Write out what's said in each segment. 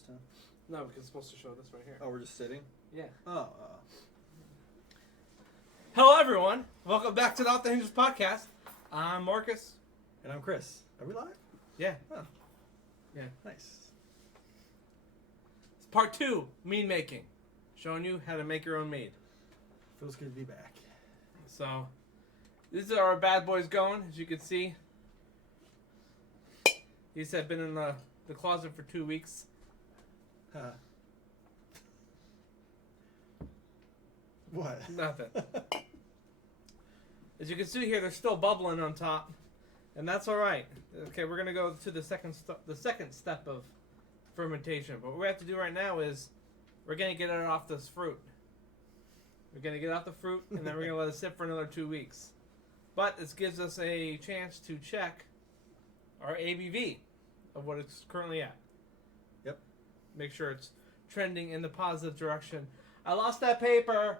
this time? No, because it's supposed to show this right here. Oh, we're just sitting? Yeah. Oh. Hello, everyone. Welcome back to the Off the Hinges podcast. I'm Markus. And I'm Chris. Are we live? Yeah. Oh. Yeah. Nice. It's part 2, mead making. Showing you how to make your own mead. Feels good to be back. So, these are our bad boys going, as you can see. These have been in the closet for 2 weeks. What? Nothing. As you can see here, they're still bubbling on top, and that's all right. Okay, we're gonna go to the second step of fermentation. But what we have to do right now is we're gonna get it off this fruit. We're gonna get off the fruit, and then we're gonna let it sit for another 2 weeks. But this gives us a chance to check our ABV of what it's currently at. Yep. Make sure it's trending in the positive direction. I lost that paper.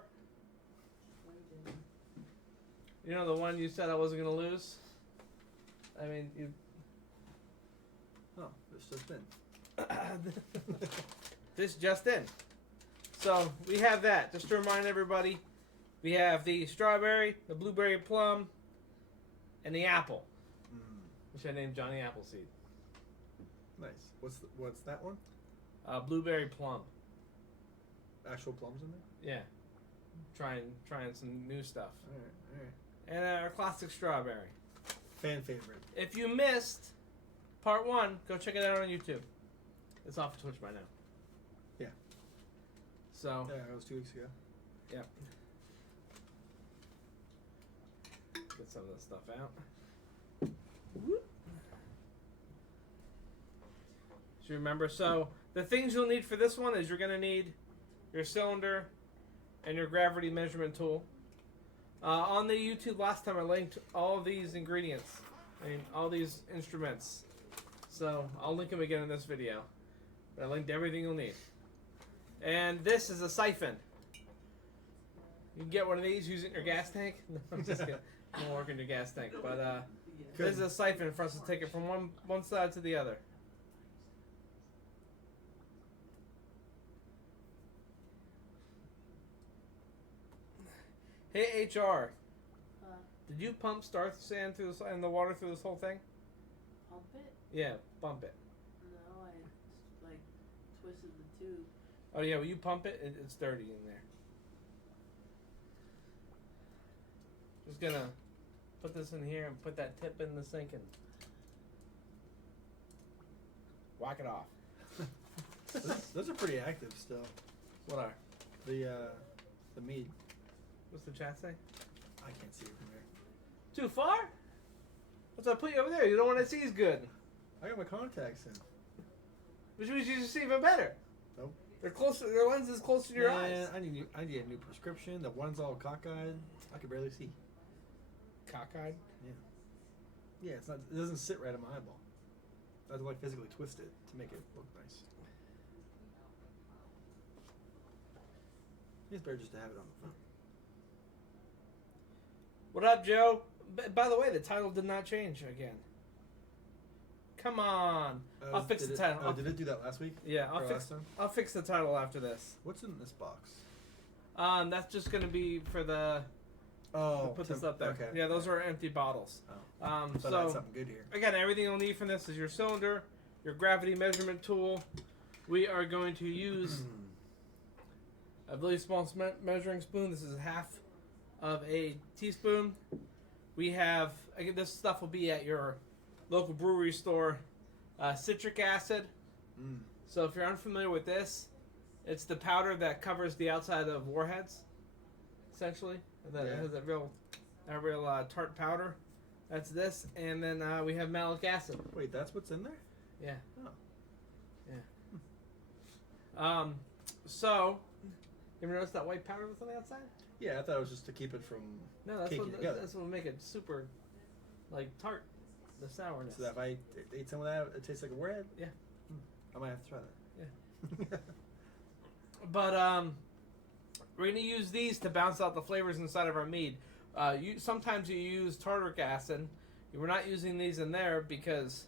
You know the one you said I wasn't going to lose? I mean, you... Oh, this just in. This just in. So, we have that. Just to remind everybody, we have the strawberry, the blueberry plum, and the apple. Which I named Johnny Appleseed. Nice. What's that one? Blueberry plum. Actual plums in there? Yeah. Trying some new stuff. Alright. And our classic strawberry. Fan favorite. If you missed part 1, go check it out on YouTube. It's off Twitch by now. Yeah. So. Yeah, that was 2 weeks ago. Yep. Get some of this stuff out. So remember, the things you'll need for this one is you're going to need your cylinder and your gravity measurement tool. On the YouTube last time I linked all of these ingredients. All these instruments. So I'll link them again in this video. But I linked everything you'll need. And this is a siphon. You can get one of these using your gas tank. No, I'm just kidding. It won't work in your gas tank. But this is a siphon for us to take it from one side to the other. Hey HR, did you pump star sand through this, and the water through this whole thing? Pump it? Yeah, bump it. No, I twisted the tube. Oh yeah, well you pump it, it's dirty in there. Just gonna put this in here and put that tip in the sink and whack it off. Those are pretty active still. What are? The mead. What's the chat say? I can't see it from there. Too far? What's I put you over there? You don't want to see is good. I got my contacts in. Which means you see even better. Nope. They're closer. Their lens is closer to your eyes. I need a new prescription. The one's all cockeyed. I could barely see. Cockeyed. Yeah. Yeah, it's not. It doesn't sit right on my eyeball. I have to physically twist it to make it look nice. It's better just to have it on the phone. What up, Joe? By the way, the title did not change again. Come on. I'll fix the title. Oh, did it do that last week? Yeah, I'll fix the title after this. What's in this box? That's just going to be for the... Oh, put this up there. Okay. Yeah, those are empty bottles. Oh. So I had something good here. Again, everything you'll need from this is your cylinder, your gravity measurement tool. We are going to use a really small measuring spoon. This is half of a teaspoon. We have, again, this stuff will be at your local brewery store. Citric acid. So if you're unfamiliar with this, it's the powder that covers the outside of warheads, essentially. And then it has that real tart powder. That's this. And then we have malic acid. Wait, that's what's in there? Yeah. Oh. Yeah. So, you ever notice that white powder that's on the outside? Yeah, I thought it was just to keep it from that's what would make it super, tart, the sourness. So that if I ate some of that, it tastes like a warhead? Yeah. I might have to try that. Yeah. But, we're going to use these to bounce out the flavors inside of our mead. Sometimes you use tartaric acid. We're not using these in there because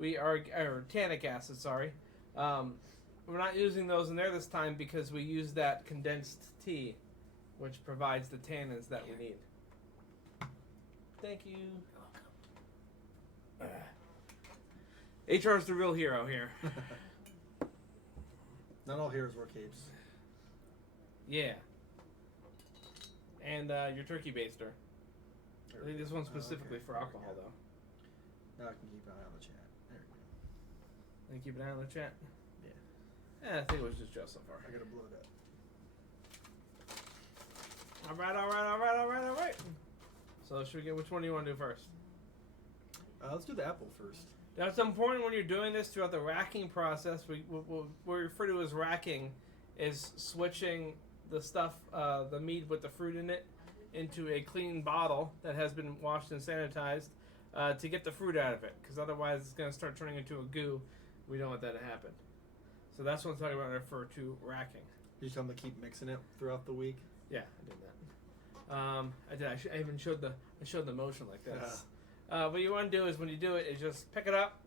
or tannic acid, sorry. we're not using those in there this time because we use that condensed tea, which provides the tannins that we need. Thank you. HR's the real hero here. Not all heroes wear capes. Yeah. And your turkey baster. I think this one's specifically for alcohol, though. Now I can keep an eye on the chat. There we go. Can you keep an eye on the chat? Yeah. I think it was just Joe so far. I gotta blow it up. All right. So should we get, which one do you want to do first? Let's do the apple first. Now, it's important when you're doing this throughout the racking process. What we refer to as racking is switching the stuff, the mead with the fruit in it, into a clean bottle that has been washed and sanitized to get the fruit out of it. Because otherwise, it's going to start turning into a goo. We don't want that to happen. So that's what I'm talking about. I refer to racking. You tell them to keep mixing it throughout the week. Yeah, I did that. I did. I even showed the motion like this. What you want to do is when you do it, is just pick it up,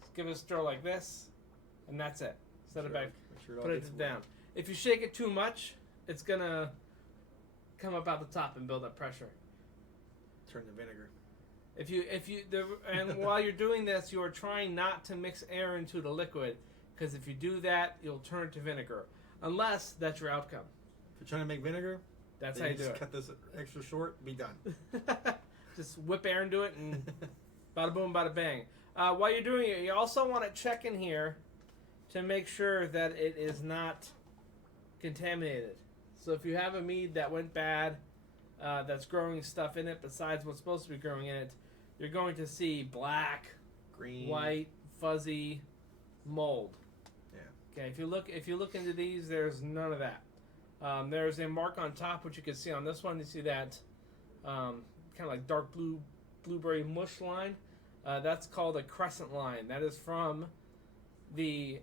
just give it a stir like this, and that's it. Set it back, put it down. If you shake it too much, it's gonna come up out the top and build up pressure. Turn to vinegar. And while you're doing this, you are trying not to mix air into the liquid, because if you do that, you'll turn to vinegar. Unless that's your outcome. If you're trying to make vinegar, that's how you do it. Cut this extra short. Be done. Just whip air into it and bada boom, bada bang. While you're doing it, you also want to check in here to make sure that it is not contaminated. So if you have a mead that went bad, that's growing stuff in it besides what's supposed to be growing in it, you're going to see black, green, white, fuzzy mold. Yeah. Okay. If you look into these, there's none of that. There's a mark on top, which you can see on this one. You see that. Kind of like dark blueberry mush line. That's called a crescent line. That is from the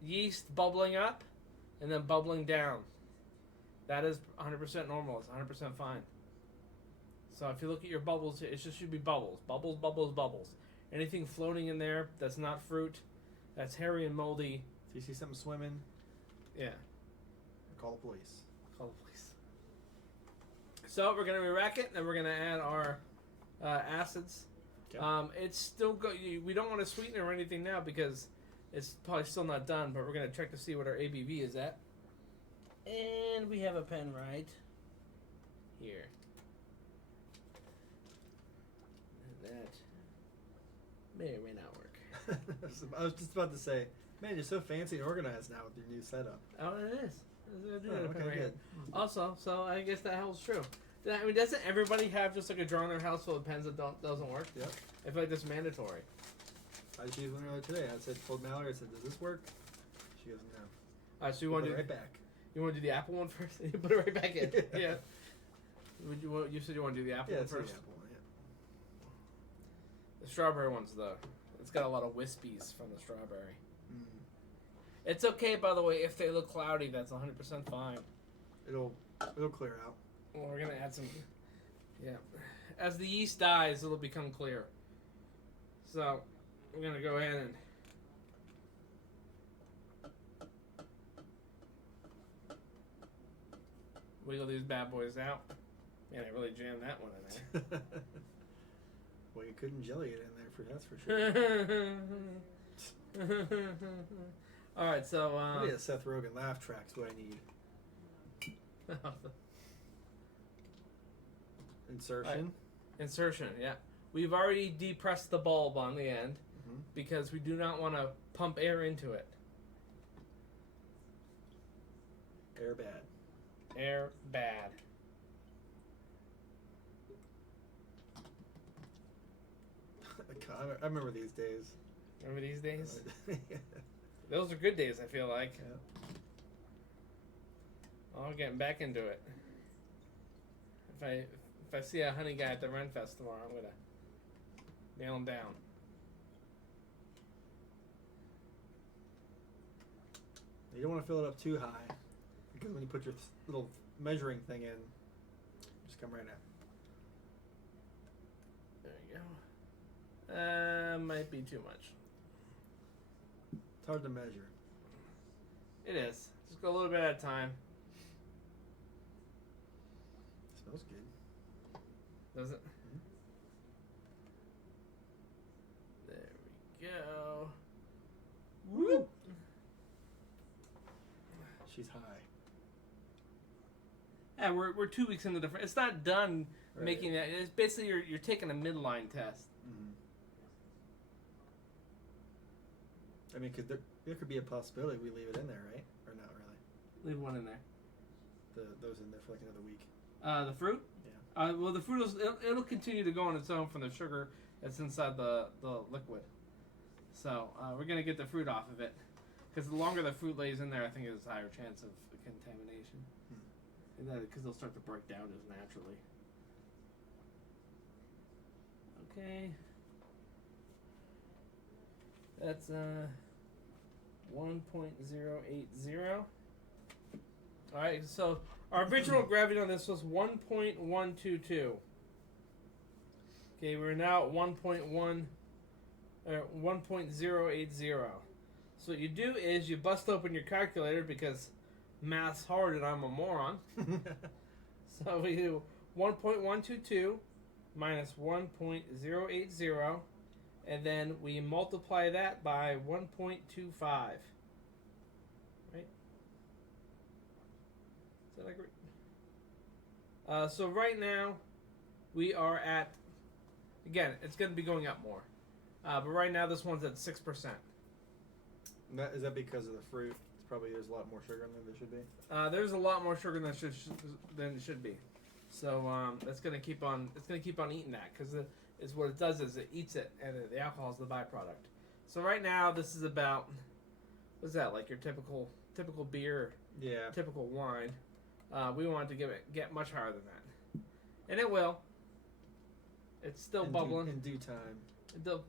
yeast bubbling up and then bubbling down. That is 100% normal. It's 100% fine. So if you look at your bubbles, it just should be bubbles. Bubbles, bubbles, bubbles. Anything floating in there that's not fruit, that's hairy and moldy. If you see something swimming, yeah, call the police. Call the police. So we're going to re-rack it, and then we're going to add our acids. Okay. It's still we don't want to sweeten it or anything now because it's probably still not done, but we're going to check to see what our ABV is at. And we have a pen right here. And that may or may not work. I was just about to say, man, you're so fancy and organized now with your new setup. Oh, it is. Okay, good. Also, so I guess that holds true. I mean, doesn't everybody have just like a drawer in their house full of pens that doesn't work? Yep. I feel like that's mandatory. I just used one earlier today. Told Mallory, I said, does this work? She goes, no. All right, so you want to put it right back. You want to do the apple one first? You put it right back in. Yeah. You said you want to do the apple one first? The apple one, yeah. The strawberry one's it's got a lot of wispies from the strawberry. Mm. It's okay, by the way, if they look cloudy. That's 100% fine. It'll clear out. Well, we're gonna add some. Yeah, as the yeast dies, it'll become clear. So we're gonna go ahead and. Wiggle these bad boys out. Man, I really jammed that one in there. Well, you couldn't jelly it in there, that's for sure. All right, so I need a Seth Rogen laugh track's what I need. Insertion. Right. Insertion, yeah. We've already depressed the bulb on the end because we do not want to pump air into it. Air bad. Air bad. I remember these days. Remember these days? Those are good days, I feel like. Yeah. Oh, getting back into it. If I see a honey guy at the Renfest tomorrow, I'm gonna nail him down. You don't want to fill it up too high because when you put your little measuring thing in, just come right out. There you go. Might be too much. It's hard to measure. It is. Just go a little bit at a time. Smells good. Does it? There we go. Woo! She's high. Yeah, we're 2 weeks into the. It's not done Right. making that. It's basically you're taking a midline test. Mm-hmm. I mean, there could be a possibility we leave it in there, right? Or not really? Leave one in there. Those in there for like another week. The fruit. Yeah. Well, the fruit it'll continue to go on its own from the sugar that's inside the liquid. So we're gonna get the fruit off of it, because the longer the fruit lays in there, I think there's a higher chance of contamination, because they'll start to break down just naturally. Okay. That's 1.080. All right, so our original gravity on this was 1.122. Okay, we're now at 1.080. So what you do is you bust open your calculator, because math's hard and I'm a moron. So we do 1.122 minus 1.080, and then we multiply that by 1.25. Right? Is that right? So right now we are at, again, it's going to be going up more. But right now this one's at 6%. Is that because of the fruit? It's probably there's a lot more sugar in there than there should be. There's a lot more sugar than it should be. So that's going to keep on. It's going to keep on eating that, because is what it does is it eats it, and the alcohol is the byproduct. So right now this is about, what's that, like your typical beer, Yeah. typical wine. We want it to get much higher than that, and it will. It's still bubbling in due time. But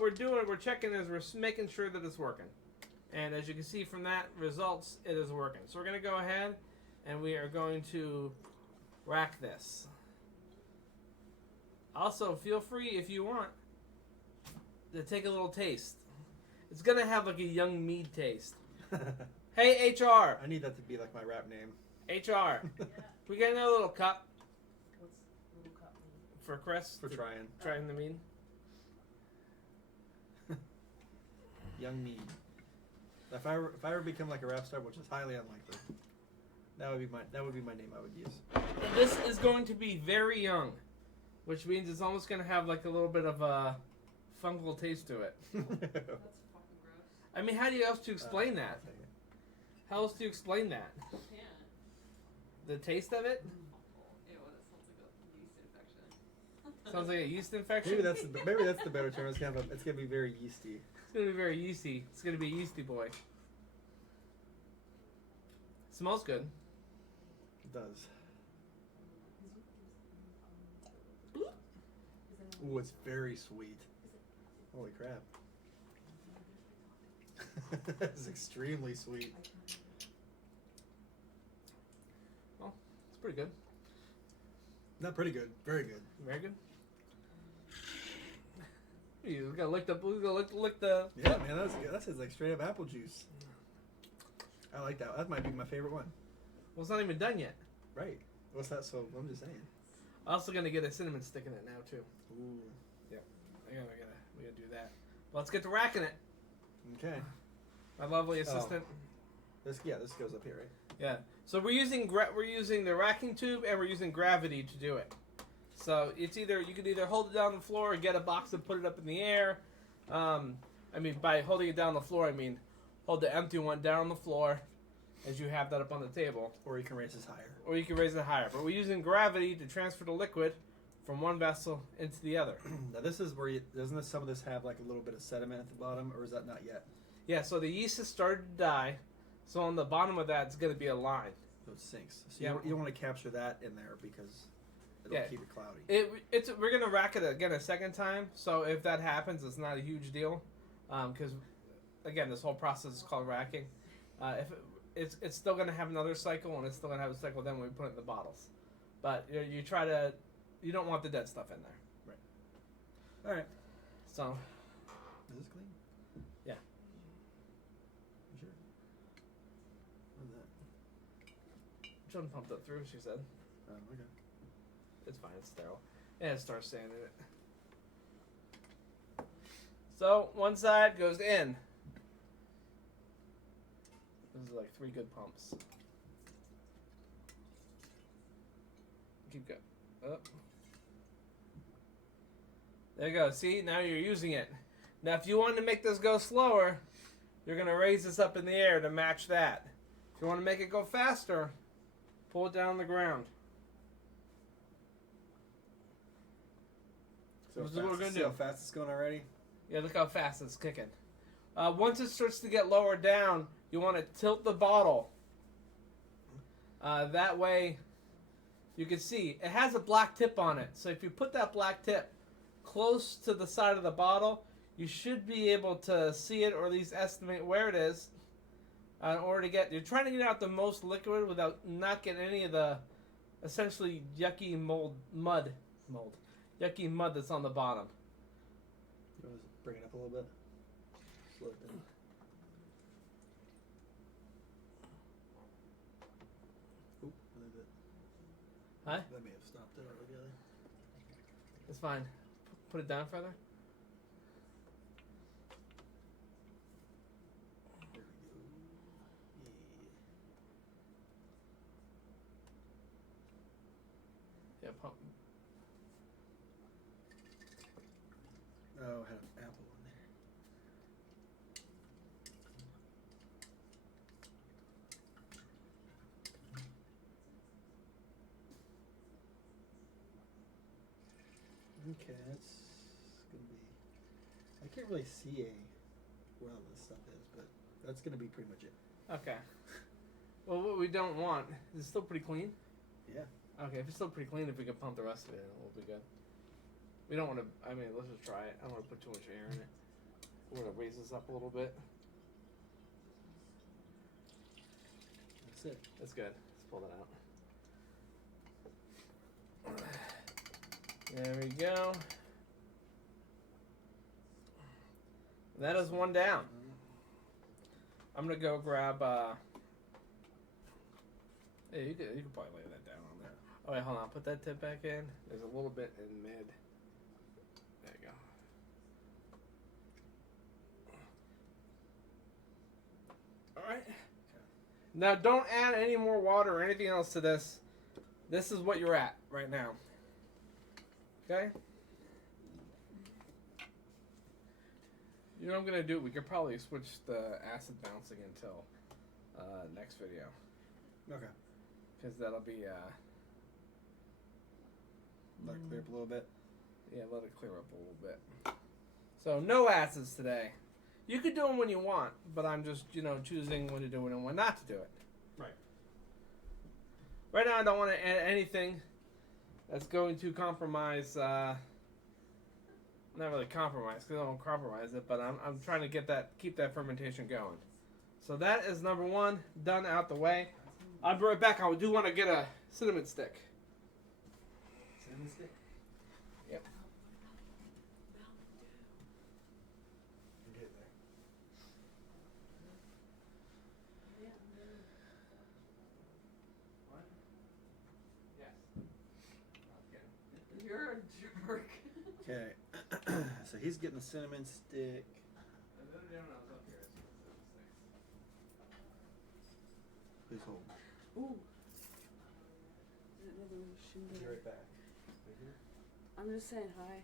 we're checking as we're making sure that it's working. And as you can see from that results, it is working. So we're going to go ahead and we are going to rack this. Also, feel free, if you want, to take a little taste. It's going to have like a young Mead taste. Hey, HR. I need that to be like my rap name. HR. We get another little cup What's little cup mean? for Chris. For trying. Trying the Mead. Young Mead. If I ever become like a rap star, which is highly unlikely, that would be my name I would use. And this is going to be very young, which means it's almost going to have like a little bit of a fungal taste to it. That's fucking gross. I mean, how do you else to explain that? How else do you explain that? You can't. The taste of it? Ew, that sounds like a yeast infection. Sounds like a yeast infection. Maybe that's the better term. It's gonna be very yeasty. It's gonna be very yeasty. It's gonna be a yeasty boy. Smells good. It does. Ooh, it's very sweet. Holy crap. It's extremely sweet. Well, it's pretty good. Not pretty good. Very good. Very good. You gotta lick the. Yeah, man, that's like straight up apple juice. I like that. That might be my favorite one. Well, it's not even done yet. Right. What's that? So I'm just saying. I'm also gonna get a cinnamon stick in it now too. Ooh. We gotta do that. Well, let's get to racking it. Okay. My lovely assistant. This goes up here, right? Yeah. So we're using the racking tube, and we're using gravity to do it. So it's you could either hold it down on the floor or get a box and put it up in the air. I mean, by holding it down on the floor, I mean hold the empty one down on the floor as you have that up on the table. Or you can raise this higher. Or you can raise it higher. But we're using gravity to transfer the liquid from one vessel into the other. Now this is where doesn't some of this have like a little bit of sediment at the bottom, or is that not yet? Yeah, so the yeast has started to die. So on the bottom of that, it's going to be a line. So it sinks. So Yeah. you don't want to capture that in there because it'll keep it cloudy. We're going to rack it again a second time. So if that happens, it's not a huge deal. Because, again, this whole process is called racking. It's still going to have another cycle, and it's still going to have a cycle then when we put it in the bottles. But you don't want the dead stuff in there. Right. All right. So. Is this clean? Yeah. You sure? Joan pumped it through, she said. Oh, okay. It's fine, it's sterile. And it starts sand in it. So, one side goes in. This is like 3 good pumps. Keep going. Up. There you go. See, now you're using it. Now, if you want to make this go slower, you're going to raise this up in the air to match that. If you want to make it go faster, pull it down on the ground. So This is what we're gonna see do. how fast it's going already? Yeah, look how fast it's kicking. Once it starts to get lower down, you want to tilt the bottle. That way, you can see it has a black tip on it. So if you put that black tip close to the side of the bottle, you should be able to see it, or at least estimate where it is. In order to get, you're trying to get out the most liquid without not getting any of the essentially yucky mud that's on the bottom. You want to bring it up a little bit? Slow it down. Oop, a little bit. Huh? That may have stopped it altogether. It's fine. Put it down further. There we go. Yeah, pump. Yeah. Oh, I had an apple in there. Okay, that's gonna be. I can't really see where all this stuff is, but that's gonna be pretty much it. Okay. Well, what we don't want is it still pretty clean. Yeah. Okay, if it's still pretty clean, if we can pump the rest of it, we'll be good. We don't want to. I mean, let's just try it. I don't want to put too much air in it. We're gonna raise this up a little bit. That's it. That's good. Let's pull that out. There we go. That is one down. I'm gonna go grab. Yeah, you can probably lay that down on there. Oh wait, hold on. Put that tip back in. There's a little bit in mid. There you go. All right. Now don't add any more water or anything else to this. This is what you're at right now. Okay? You know what I'm going to do? We could probably switch the acid bouncing until next video. Okay. Because that'll be, Let it clear up a little bit. yeah, let it clear up a little bit. So, no acids today. You could do them when you want, but I'm just, choosing when to do it and when not to do it. Right. Right now, I don't want to add anything that's going to compromise, not really compromise, because I don't compromise it, but I'm trying to keep that fermentation going. So that is number 1, done out the way. I'll be right back. I do want to get a cinnamon stick. Cinnamon stick? Yep. Get there. What? Yes. You're a jerk. Okay. So he's getting the cinnamon stick. Please hold. Ooh. Is it another shoe Be there? right back. Right here. I'm just saying hi.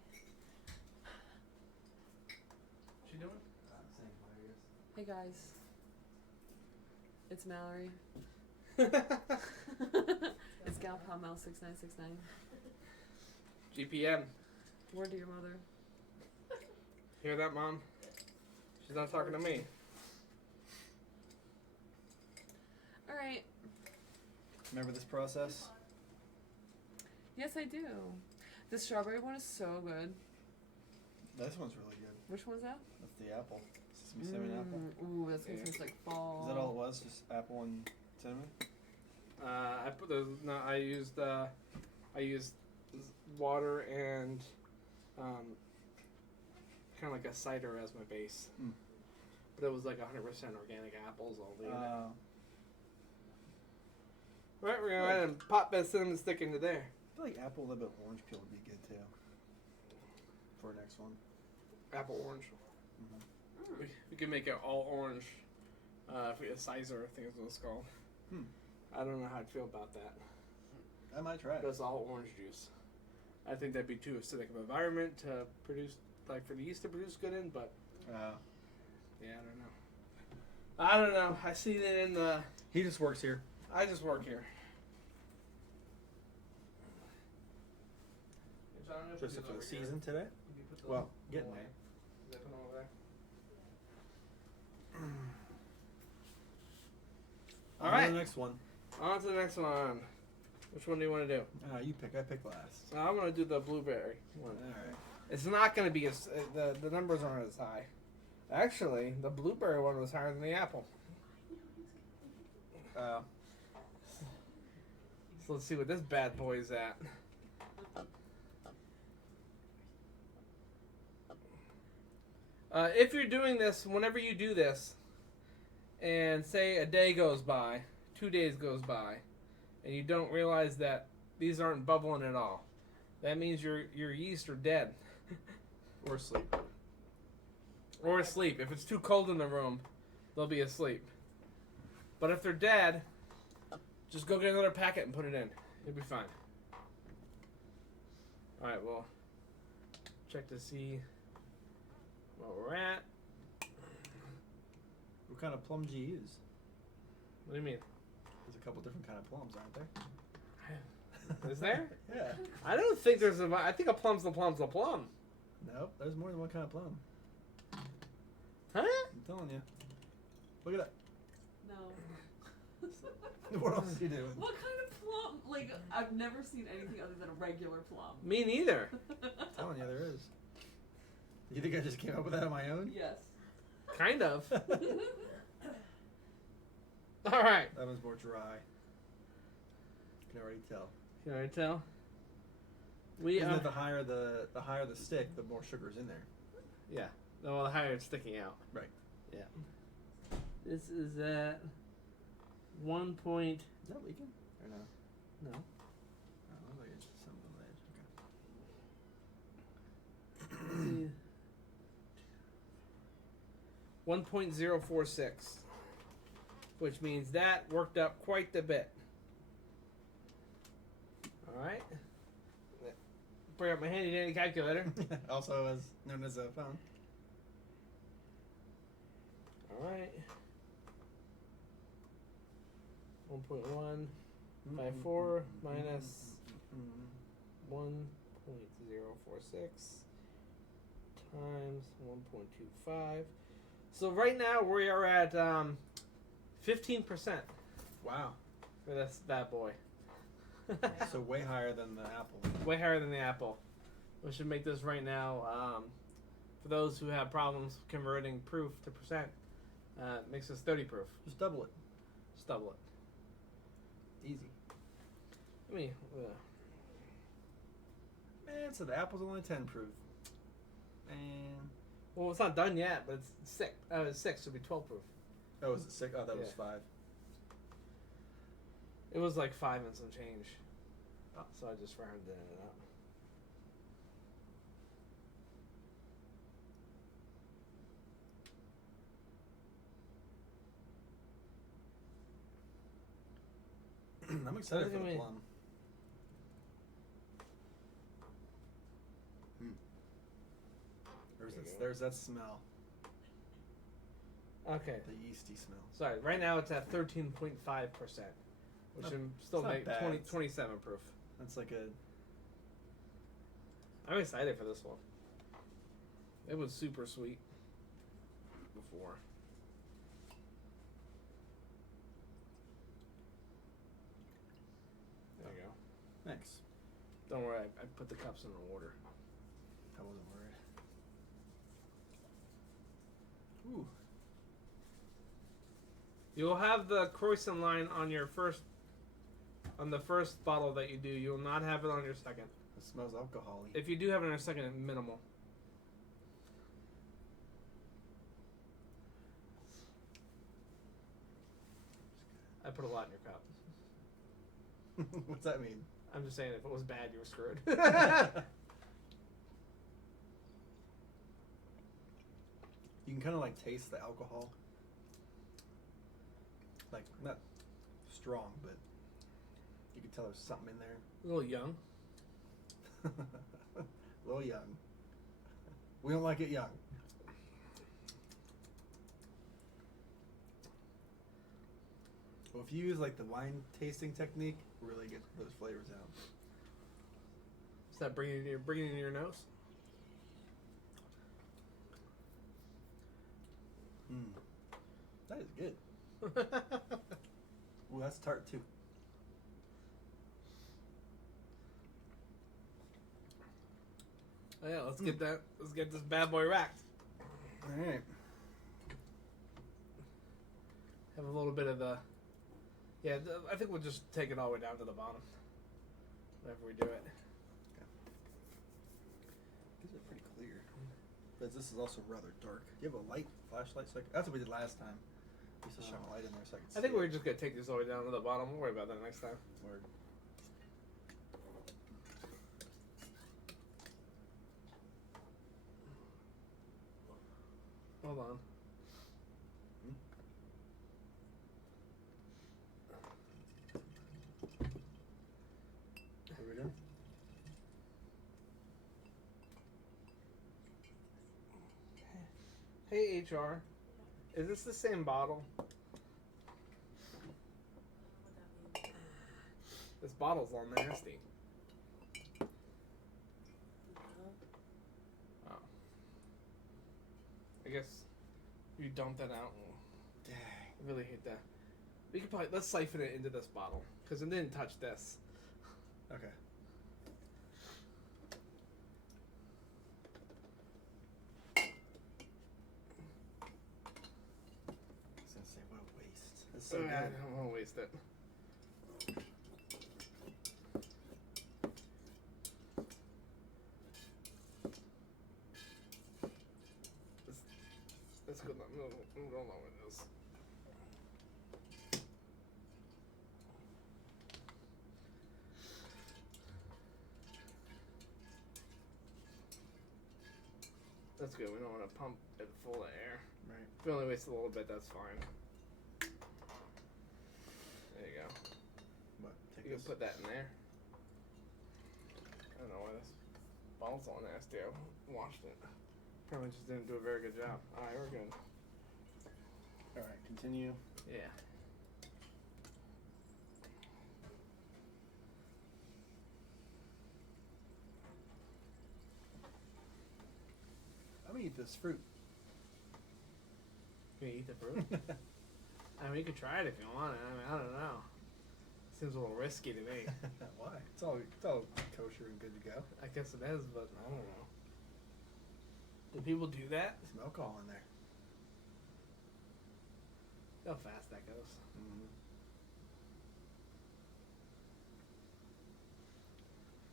What you doing? Saying hi, I guess. Hey guys. It's Mallory. It's Gal Palmel 6969. GPM. Word to your mother. Hear that, Mom? She's not talking to me. Alright. Remember this process? Yes, I do. The strawberry one is so good. This one's really good. Which one's that? That's the apple. Sesame cinnamon apple. Ooh, that's gonna Yeah. taste like fall. Is that all it was? Just apple and cinnamon? I used water and kind of like a cider as my base. Mm. But it was like 100% organic apples all day. Right, we're gonna go ahead and pop that cinnamon stick into there. I feel like apple, a little bit of orange peel would be good too. For our next one. Apple orange. Mm-hmm. We can make it all orange. If we get a sizer, I think is what it's called. I don't know how I'd feel about that. I might try it. That's all orange juice. I think that'd be too acidic of an environment to produce, like for the yeast to produce good in, but yeah, I don't know. I see that in the. He just works here. I just work here. Just for the season today? Well, getting there. All right. On to the next one. On to the next one. Which one do you want to do? You pick. I pick last. I'm going to do the blueberry one. All right. It's not going to be as the numbers aren't as high. Actually, the blueberry one was higher than the apple. So let's see what this bad boy is at. If you're doing this, whenever you do this, and say a day goes by, 2 days goes by, and you don't realize that these aren't bubbling at all, that means your yeast are dead. Or asleep. Or asleep. If it's too cold in the room, they'll be asleep. But if they're dead, just go get another packet and put it in. You'll be fine. Alright, well, check to see where we're at. What kind of plum do you use? What do you mean? There's a couple different kind of plums, aren't there? Is there? Yeah. I don't think there's a... I think a plum's the plum's the plum. Nope, there's more than one kind of plum. Huh? I'm telling you. Look at that. No. What else do you do? What kind of plum? Like, I've never seen anything other than a regular plum. Me neither. I'm telling you, there is. You think I just came up with that on my own? Yes. Kind of. Alright. That one's more dry. Can already tell. Can I tell? Isn't it the higher the higher the stick, the more sugar's in there? Yeah. Well, the higher it's sticking out. Right. Yeah. This is at 1 point. Is that leaking? Or no? No. Oh, it looks like it's just something on the edge. Okay. 1.046, which means that worked up quite a bit. All right. Bring up my handy dandy calculator. Also as known as a phone. All right. 1.154 minus 1.046 times 1.25. So right now we are at 15%. Wow. For this bad boy. So way higher than the apple. Way higher than the apple. We should make this right now. For those who have problems converting proof to percent, makes this 30 proof. Just double it. Just double it. Easy. I mean, Man, so the apple's only 10 proof. Man. well, it's not done yet, but it's 6. It's 6, so it'll be 12 proof. Oh, was it 6? Oh, that was Yeah. 5. It was like 5 and some change. Oh. So I just rounded it up. I'm excited Look for at the me. plum. There's that smell. Okay. The yeasty smell. Sorry, right now it's at 13.5%, which Not- should still it's not make bad. 27 proof. That's like a... I'm excited for this one. It was super sweet before. There you go. Thanks. Don't worry, I put the cups in order. I wasn't worried. Ooh. You'll have the croissant line on your on the first bottle that you do. You'll not have it on your second. It smells alcohol-y. If you do have it on your second, minimal. I put a lot in your cup. What's that mean? I'm just saying, if it was bad, you were screwed. You can kind of like taste the alcohol. Like, not strong, but you can tell there's something in there. A little young. A little young. We don't like it young. Well, if you use like the wine tasting technique, really get those flavors out. Is that bringing it in your nose? That is good. Ooh, that's tart too. Oh, yeah, let's get this bad boy racked. All right. Have a little bit of the. Yeah, I think we'll just take it all the way down to the bottom. Whenever we do it. These are pretty clear. But this is also rather dark. Do you have a light, flashlight? So that's what we did last time. We used to shine a light in there so I could see. I think it. we're just gonna take this all the way down to the bottom. We'll worry about that next time. Word. Hold on. What are we doing? Hey HR, is this the same bottle? This bottle's all nasty. Oh. I guess you dump that out. Dang. I really hate that. We could probably let's siphon it into this bottle because it didn't touch this. Okay. I was gonna say, what a waste. It's so I good. don't want to waste it. Let's go. I don't know what it is. That's good. We don't want to pump it full of air. Right. If we only waste a little bit, that's fine. There you go. What? Take You can this. put that in there. I don't know why this bottle's all nasty. I washed it. Apparently just didn't do a very good job. Alright, we're good. All right. Continue. Yeah. I'm gonna eat this fruit. Can you eat the fruit? I mean, you could try it if you want it. I mean, I don't know. Seems a little risky to me. Why? It's all kosher and good to go. I guess it is, but I don't know. Do people do that? Some alcohol in there. How fast that goes. Mm-hmm.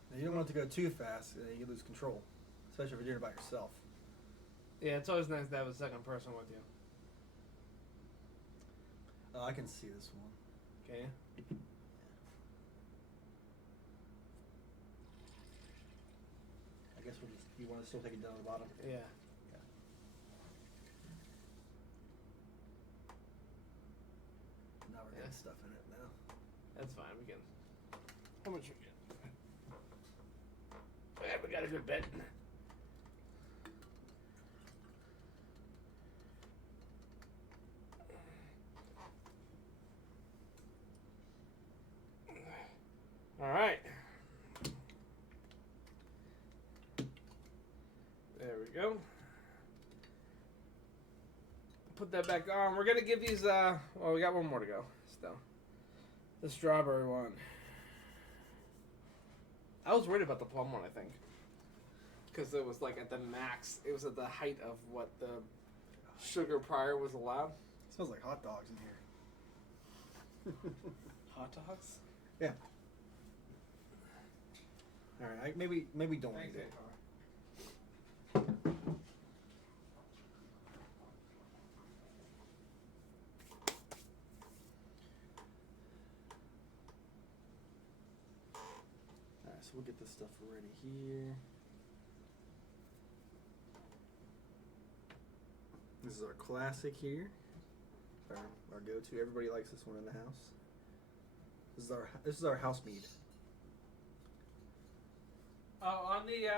Now, you don't want it to go too fast, and you lose control, especially if you're doing it by yourself. Yeah, it's always nice to have a second person with you. Oh, I can see this one. Okay. I guess we'll just. You want to still take it down to the bottom? Yeah. Now we're Yeah. getting stuff in it now. That's fine. We can. How much we get? Yeah, we got a good bit. All right. There we go. Put that back on. We're gonna give these. Well, we got one more to go still. The strawberry one. I was worried about the plum one, I think, because it was like at the max. It was at the height of what the sugar prior was allowed. It smells like hot dogs in here. Hot dogs. Yeah. All right. Maybe don't eat it. so we'll get this stuff ready here. This is our classic here. Our go-to. Everybody likes this one in the house. This is our house mead. On the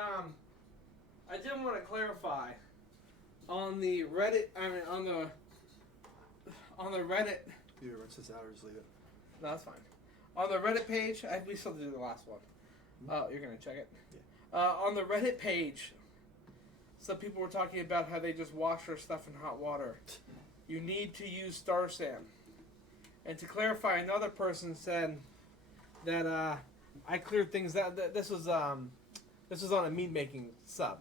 I did want to clarify on the Reddit. I mean on the Reddit. You rinse this out or just leave it? No, that's fine. On the Reddit page, we still do the last one. Oh, you're gonna check it. Yeah. On the Reddit page, some people were talking about how they just wash their stuff in hot water. You need to use Star Sand. And to clarify, another person said that I cleared things out. This was on a mead making sub.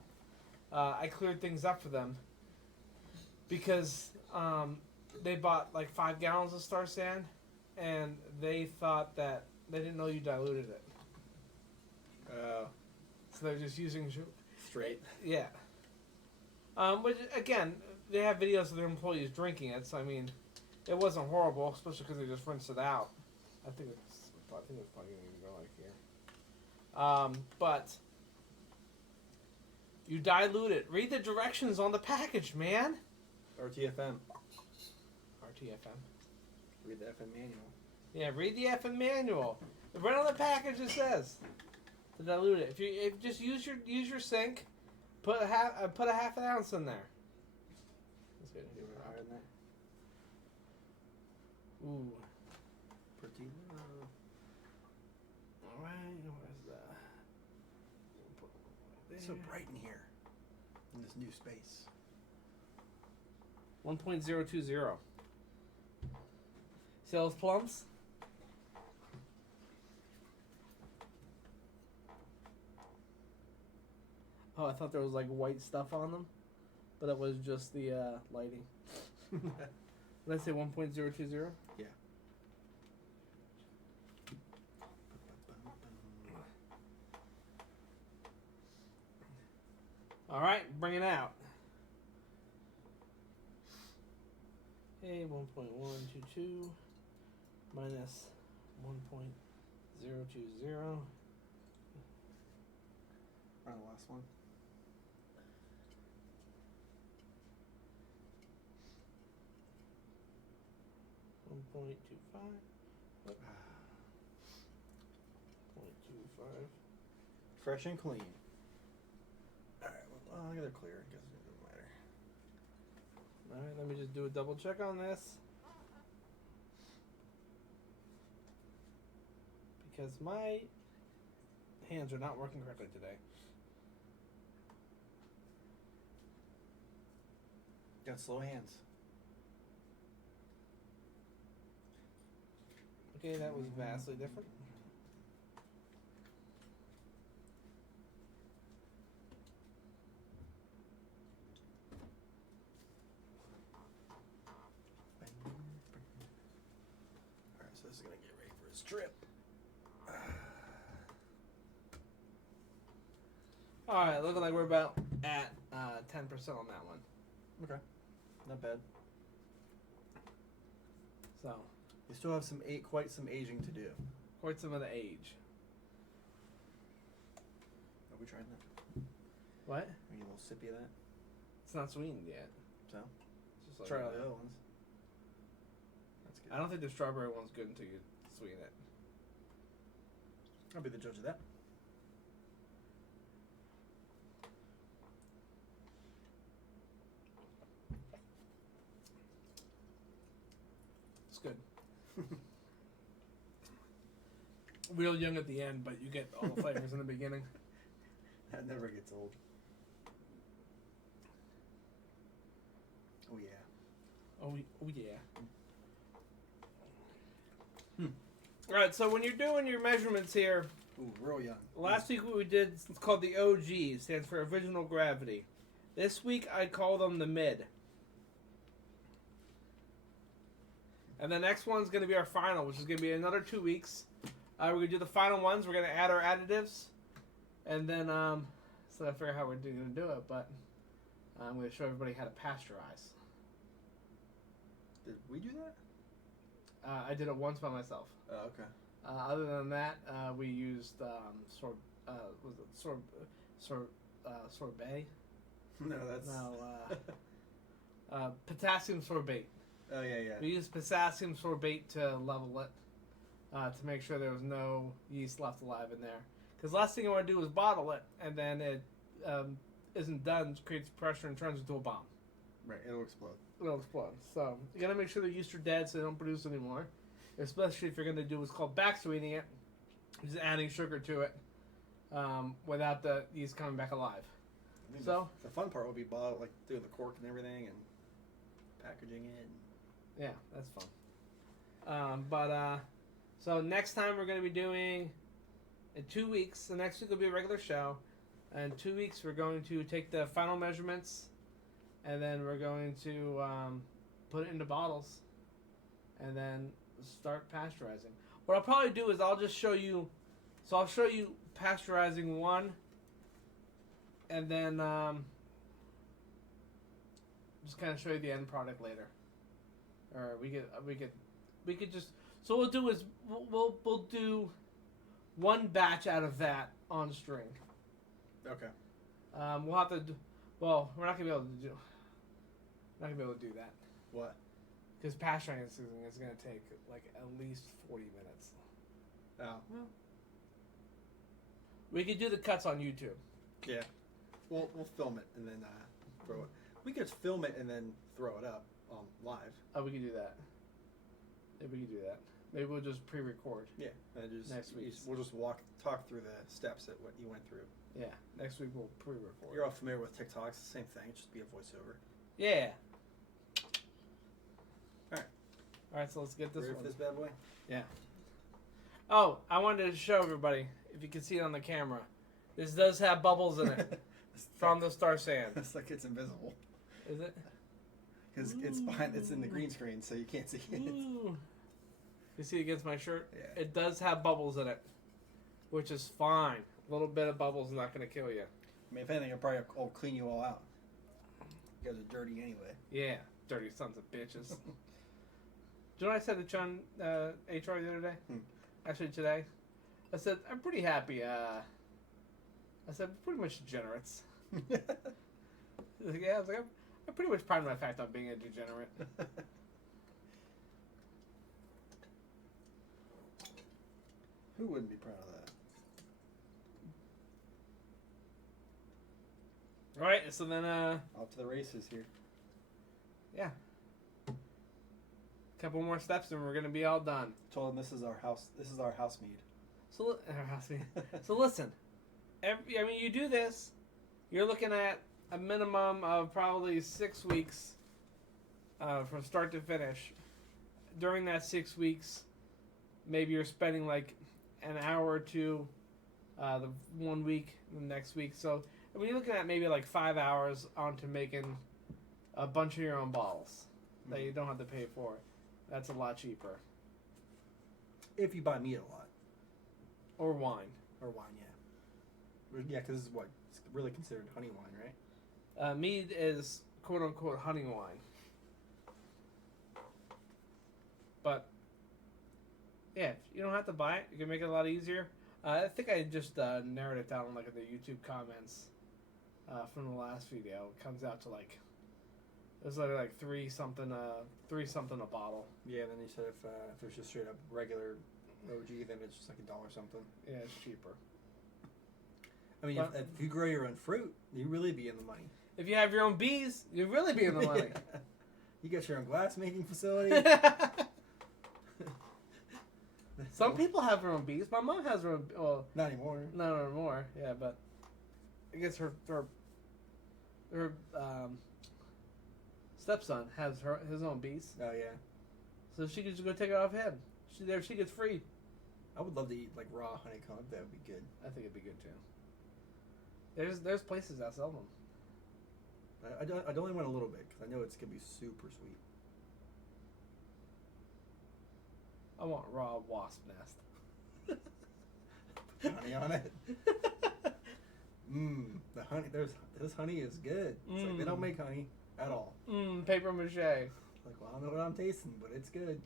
I cleared things up for them because they bought like 5 gallons of Star Sand, and they thought that they didn't know you diluted it. So they're just using Straight. Yeah. But again, they have videos of their employees drinking it, so I mean, it wasn't horrible, especially because they just rinsed it out. I think it's probably going to go like here. But you dilute it. Read the directions on the package, man. RTFM. RTFM. Read the FM manual. Yeah, read the FM manual. Right on the package it says to dilute it. If you just use your sink, put a half an ounce in there. That's good. You want higher than that? Ooh. Pretty low. All right. Where's that? It's so bright in here. In this new space. 1.020. See those plums? Oh, I thought there was like white stuff on them, but that was just the lighting. Did I say 1.020? Yeah. All right, bring it out. Hey, 1.122 minus 1.020. Right, the last one. .25. 0.25. Fresh and clean. Alright, well, I'm gonna clear it because it doesn't matter. Alright, let me just do a double check on this. Because my hands are not working correctly today. Got slow hands. Okay, that was vastly different. Alright, so this is gonna get ready for its trip. Alright, looking like we're about at 10% on that one. Okay. Not bad. So, You still have quite some aging to do. quite some of the age. Are we trying that? What? Are you a little sippy of that? It's not sweetened yet. So? It's just like Try all the other ones. That's good. I don't think the strawberry one's good until you sweeten it. I'll be the judge of that. It's good. Real young at the end, but you get all the flavors in the beginning. That never gets old. Oh yeah. Oh yeah. All right, so when you're doing your measurements here, Ooh, real young. last week what we did is called the OG, stands for original gravity. This week I call them the mid. And the next one's going to be our final, which is going to be another 2 weeks. We're going to do the final ones. We're going to add our additives. And then, so I figure out how we're going to do it, but I'm going to show everybody how to pasteurize. Did we do that? I did it once by myself. Oh, okay. Other than that, we used was it sorbet? No, that's Potassium sorbate. Oh yeah. We used potassium sorbate to level it, to make sure there was no yeast left alive in there. Because last thing I want to do is bottle it, and then it isn't done, creates pressure and turns into a bomb. Right, it'll explode. It'll explode. So you gotta make sure the yeast are dead so they don't produce anymore. Especially if you're gonna do what's called back sweetening it, just adding sugar to it, without the yeast coming back alive. I mean, So the fun part will be doing the cork and everything and packaging it. yeah, that's fun. So next time we're gonna be doing in 2 weeks. The next week will be a regular show. In 2 weeks we're going to take the final measurements, and then we're going to put it into bottles, and then start pasteurizing. What I'll probably do is I'll just show you. So I'll show you pasteurizing one, and then just kind of show you the end product later. Or we could just. So what we'll do is we'll do one batch out of that on string. Okay. We'll have to. Well, we're not gonna be able to do. Not gonna be able to do that. What? Because pasteurizing is gonna take like at least 40 minutes. Oh. Well. We could do the cuts on YouTube. Yeah. We'll film it and then throw it. We could film it and then throw it up live. Oh, we could do that. Yeah, we could do that. Maybe we'll just pre-record. Yeah. And just Next week. We'll just talk through the steps that what you went through. Yeah. Next week we'll pre-record. You're all familiar with TikTok. It's the same thing. It's just be a voiceover. Yeah. Alright. Alright, so let's get this Ready one. for this bad boy? Yeah. Oh, I wanted to show everybody, if you can see it on the camera, this does have bubbles in it from the Star Sand. It's like it's invisible. Is it? Because it's behind. It's in the green screen, so you can't see it. Ooh. You see it against my shirt? Yeah. It does have bubbles in it, which is fine. A little bit of bubbles is not going to kill you. I mean, if anything, it'll probably clean you all out. You guys are dirty anyway. Yeah, dirty sons of bitches. Do you know what I said to John HR the other day? Actually, today? I said, I'm pretty happy. I said, pretty much degenerates. Yeah, I was like, I'm pretty much proud of my fact on being a degenerate. Who wouldn't be proud of that? Right, so then, Off to the races here. yeah. Couple more steps and we're going to be all done. Told him this is our house. This is our house mead. So, so listen, you do this, you're looking at a minimum of probably 6 weeks from start to finish. During that 6 weeks, maybe you're spending like an hour or two the 1 week, the next week. So you're looking at maybe like 5 hours onto making a bunch of your own bottles that you don't have to pay for. That's a lot cheaper. If you buy mead a lot. Or wine. Or wine, yeah. Yeah, because it's really considered honey wine, right? Mead is quote-unquote honey wine. But, yeah, you don't have to buy it. You can make it a lot easier. I think I just narrowed it down like in the YouTube comments from the last video. It comes out to like, it's like $3 something a bottle. Yeah, then you said if there's just straight up regular OG, then it's just like $1 something. Yeah, it's cheaper. I mean, But, if you grow your own fruit, you really be in the money. If you have your own bees, you'd really be in the money. You got your own glass making facility. Some people have their own bees. My mom has her own. Well, not anymore. not anymore. Yeah, but I guess her stepson has his own bees, Oh yeah. so she could just go take it off him. She gets free. I would love to eat like raw honeycomb. That would be good. I think it'd be good too. There's places that sell them. I only want a little bit because I know it's gonna be super sweet. I want raw wasp nest. Put honey on it. The honey. This honey is good. It's like they don't make honey at all. Paper mache. Like, well, I don't know what I'm tasting, but it's good.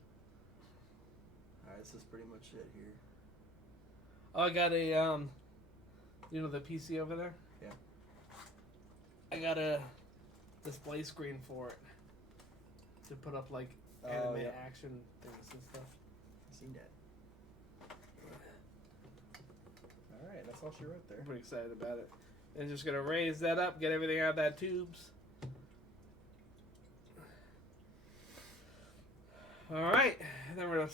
All right, this is pretty much it here. Oh, I got You know the PC over there? Yeah. I got a display screen for it to put up like anime action things and stuff. I've seen that. All right, that's all she wrote there. I'm pretty excited about it. And just gonna raise that up, get everything out of that tubes. All right, and then we're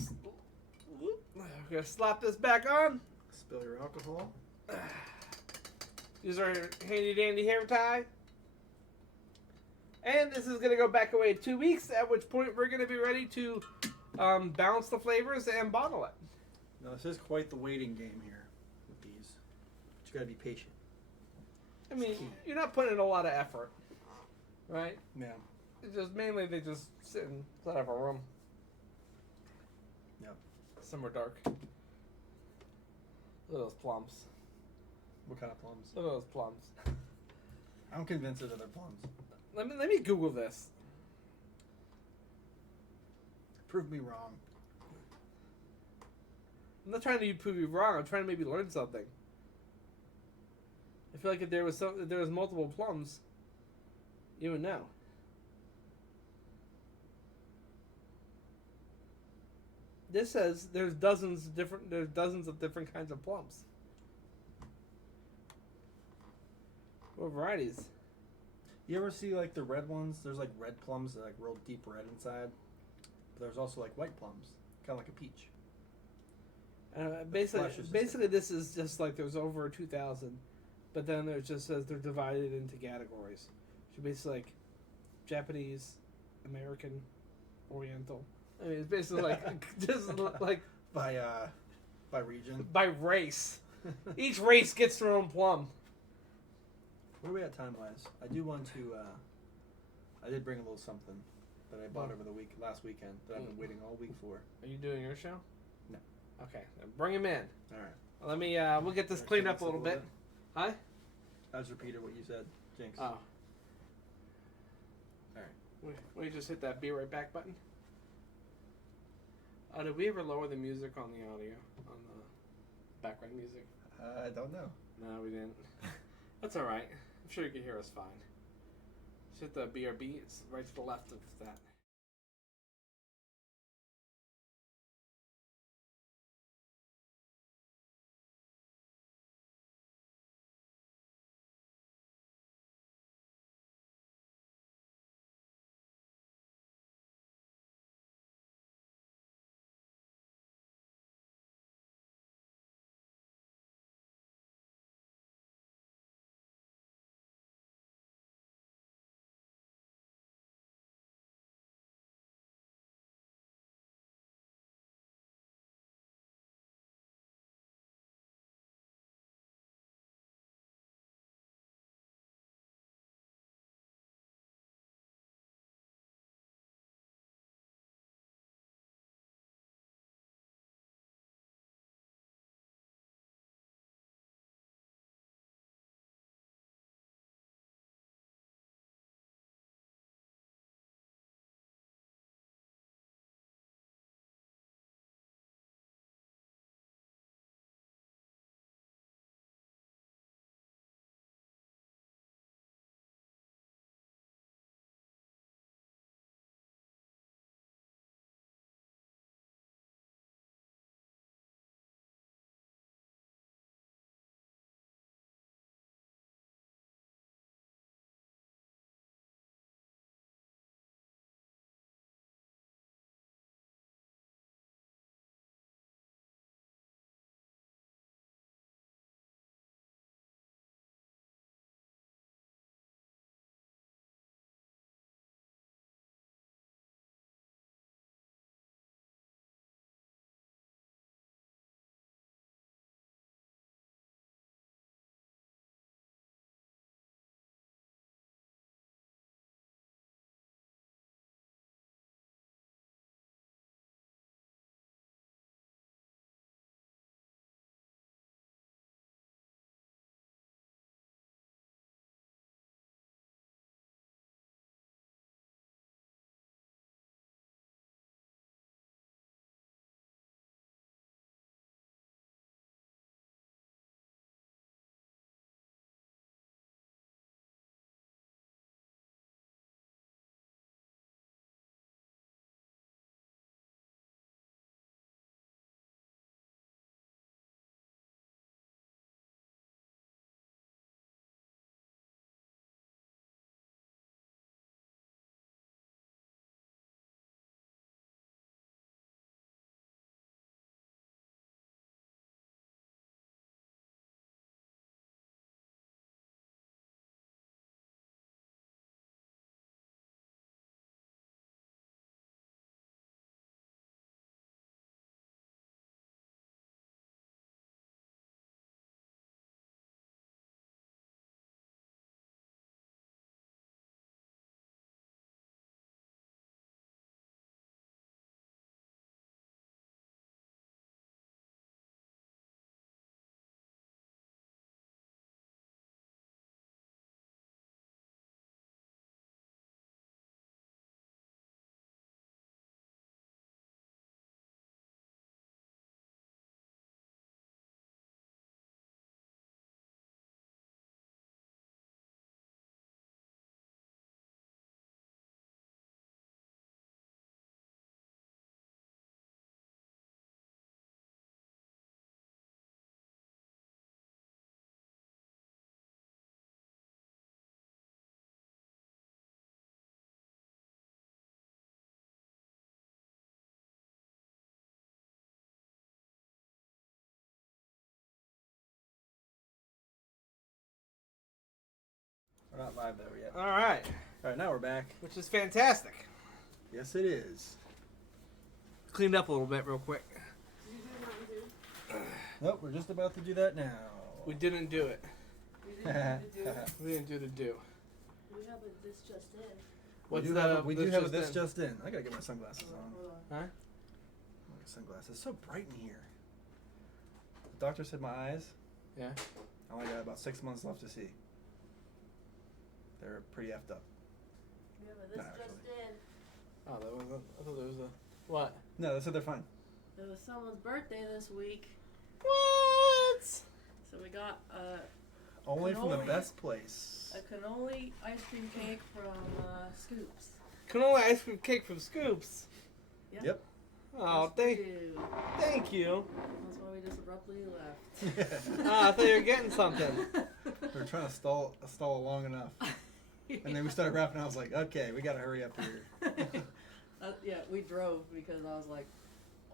gonna slap this back on. Spill your alcohol. Use our handy dandy hair tie. And this is going to go back away 2 weeks, at which point we're going to be ready to balance the flavors and bottle it. Now, this is quite the waiting game here with these. But you got to be patient. I mean, you're not putting in a lot of effort, right? Yeah. It's just mainly they just sit inside of a room. Yep. Somewhere dark. Look at those plums. What kind of plums? Look at those plums. I'm convinced that they're plums. Let me Google this. Prove me wrong. I'm not trying to prove you wrong. I'm trying to maybe learn something. I feel like if there was multiple plums, you would know. This says there's dozens of different kinds of plums. What varieties? You ever see like the red ones? There's like red plums that are like real deep red inside. But there's also like white plums, kind of like a peach. Basically, this is just like there's over 2,000, but then there's just says they're divided into categories. So basically, like Japanese, American, Oriental. I mean, it's basically like just like by region. By race. Each race gets their own plum. Where are we at time wise? I do want to. I did bring a little something that I bought over the last weekend that I've been waiting all week for. Are you doing your show? No. Okay, then bring him in. All right. Let me. We'll get this cleaned up a little bit. Huh? I was repeating what you said, Jinx. Oh. All right. We just hit that be right back button. Did we ever lower the music on the audio on the background music? I don't know. No, we didn't. That's all right. I'm sure you can hear us fine. Just hit the BRB. It's right to the left of that. We're not live though yet. All right. All right, now we're back. Which is fantastic. Yes, it is. Cleaned up a little bit real quick. Did you do Mountain Dew? Nope, we're just about to do that now. We didn't do it. We didn't do it. We didn't do the do. We have a this just in. What's we do this have just this in? just in. I gotta get my sunglasses on. Hold on. Huh? My sunglasses. It's so bright in here. The doctor said my eyes. Yeah. I only got about 6 months left to see. They're pretty effed up. We have a this No, just actually. in. Oh, that was. I thought there was a. What? No, they said they're fine. It was someone's birthday this week, What? so we got Only from the Cannoli. best place. a cannoli ice cream cake from Scoops. Cannoli ice cream cake from Scoops. Yep. Oh, That's thank you. That's why we just abruptly left. Oh, I thought you were getting something. We were trying to stall long enough. And then we started wrapping. I was like, okay, we gotta hurry up here. Yeah, we drove because I was like,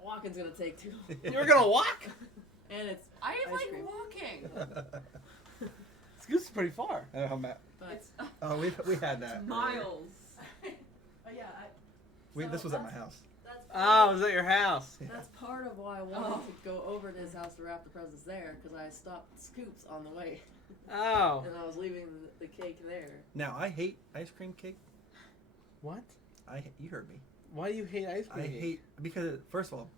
walking's gonna take too long. You were gonna walk? And it's I ice like cream. walking. Scoops is pretty far. I don't know how But It's Oh, we had that. earlier. miles. oh yeah, This was at my house. That's Oh, it was at your house. That's part of why I wanted to go over to his house to wrap the presents there, because I stopped Scoops on the way, Oh. and I was leaving the cake there. Now I hate ice cream cake. What? You heard me. Why do you hate ice cream? I hate because first of all,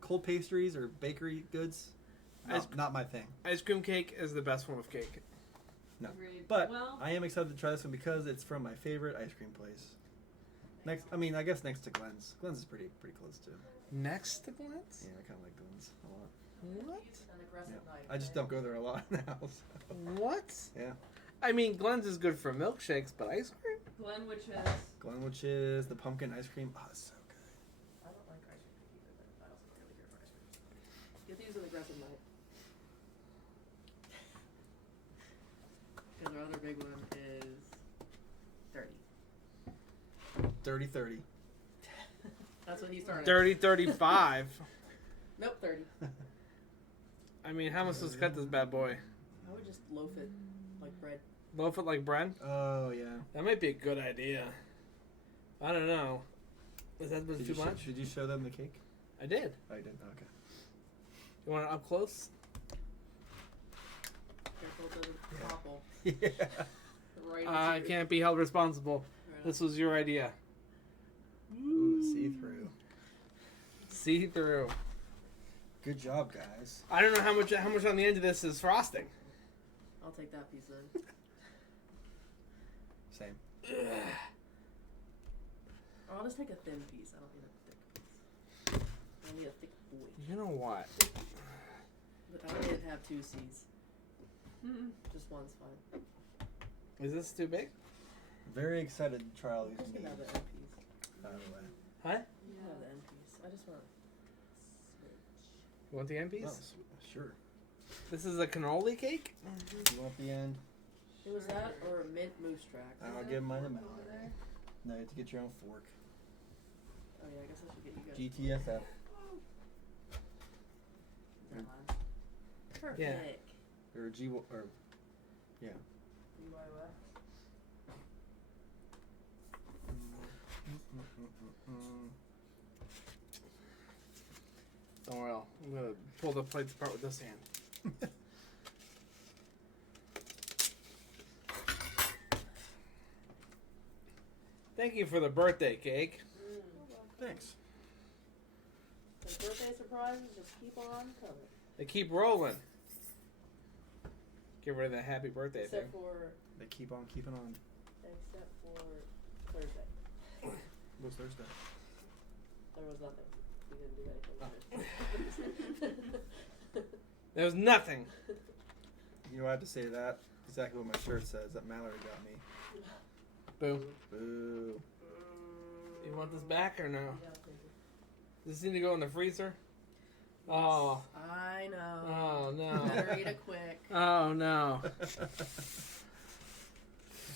cold pastries or bakery goods, not my thing. Ice cream cake is the best form of cake. No. Agreed. But well, I am excited to try this one because it's from my favorite ice cream place. I guess next to Glenn's. Glenn's is pretty close too. Next to Glenn's? Yeah, I kind of like Glenn's a lot. What? An aggressive Yeah. night. I just don't go there a lot now. So. What? Yeah. I mean, Glenn's is good for milkshakes, but ice cream? Glenwood is. Glenwood's, the pumpkin ice cream. Oh, it's so good. I don't like ice cream cake either, but I also don't really care for ice cream. Get these an aggressive night. Because our other big one is 30. 30-30. That's what he started. 30-35. Nope, 30. I mean, how am I supposed to cut this bad boy? I would just loaf it like bread. Loaf it like bread? Oh yeah. That might be a good idea. I don't know. Is that too much? Did you show them the cake? I did. Oh, you did. Okay. You want it up close? Careful to topple. Yeah. Right I into can't be held responsible. This was your idea. Ooh, see through. See through. Good job, guys. I don't know how much on the end of this is frosting. I'll take that piece then. Same. Or I'll just take a thin piece. I don't need a thick piece. I need a thick boy. You know what? But I don't need to have two C's. Mm-mm. Just one's fine. Is this too big? Very excited to try all I these just can have the meats. end piece. By the way. Huh? You can have the end piece. I just want switch. You want the end piece? Oh, sure. This is a cannoli cake? You want the end? It was that or a mint moose track. I'll give mine to Over Mallory. there. No, you have to get your own fork. Oh yeah, I guess I should get you guys. GTFF. Is that mine? Perfect. Yeah. Or G. Or yeah. UYF. Don't worry, I'm gonna pull the plates apart with this hand. Thank you for the birthday cake. Thanks. The birthday surprises just keep on coming. They keep rolling. Get rid of that happy birthday Except thing. for They keep on keeping on. Thursday. What's Thursday? There was nothing. We didn't do anything. There was nothing. You know, I have to say that. Exactly what my shirt says. That Mallory got me. Boo. Boo. You want this back or no? Yeah, thank you. Does this need to go in the freezer? Oh. I know. Oh no. Better eat it quick. Oh no.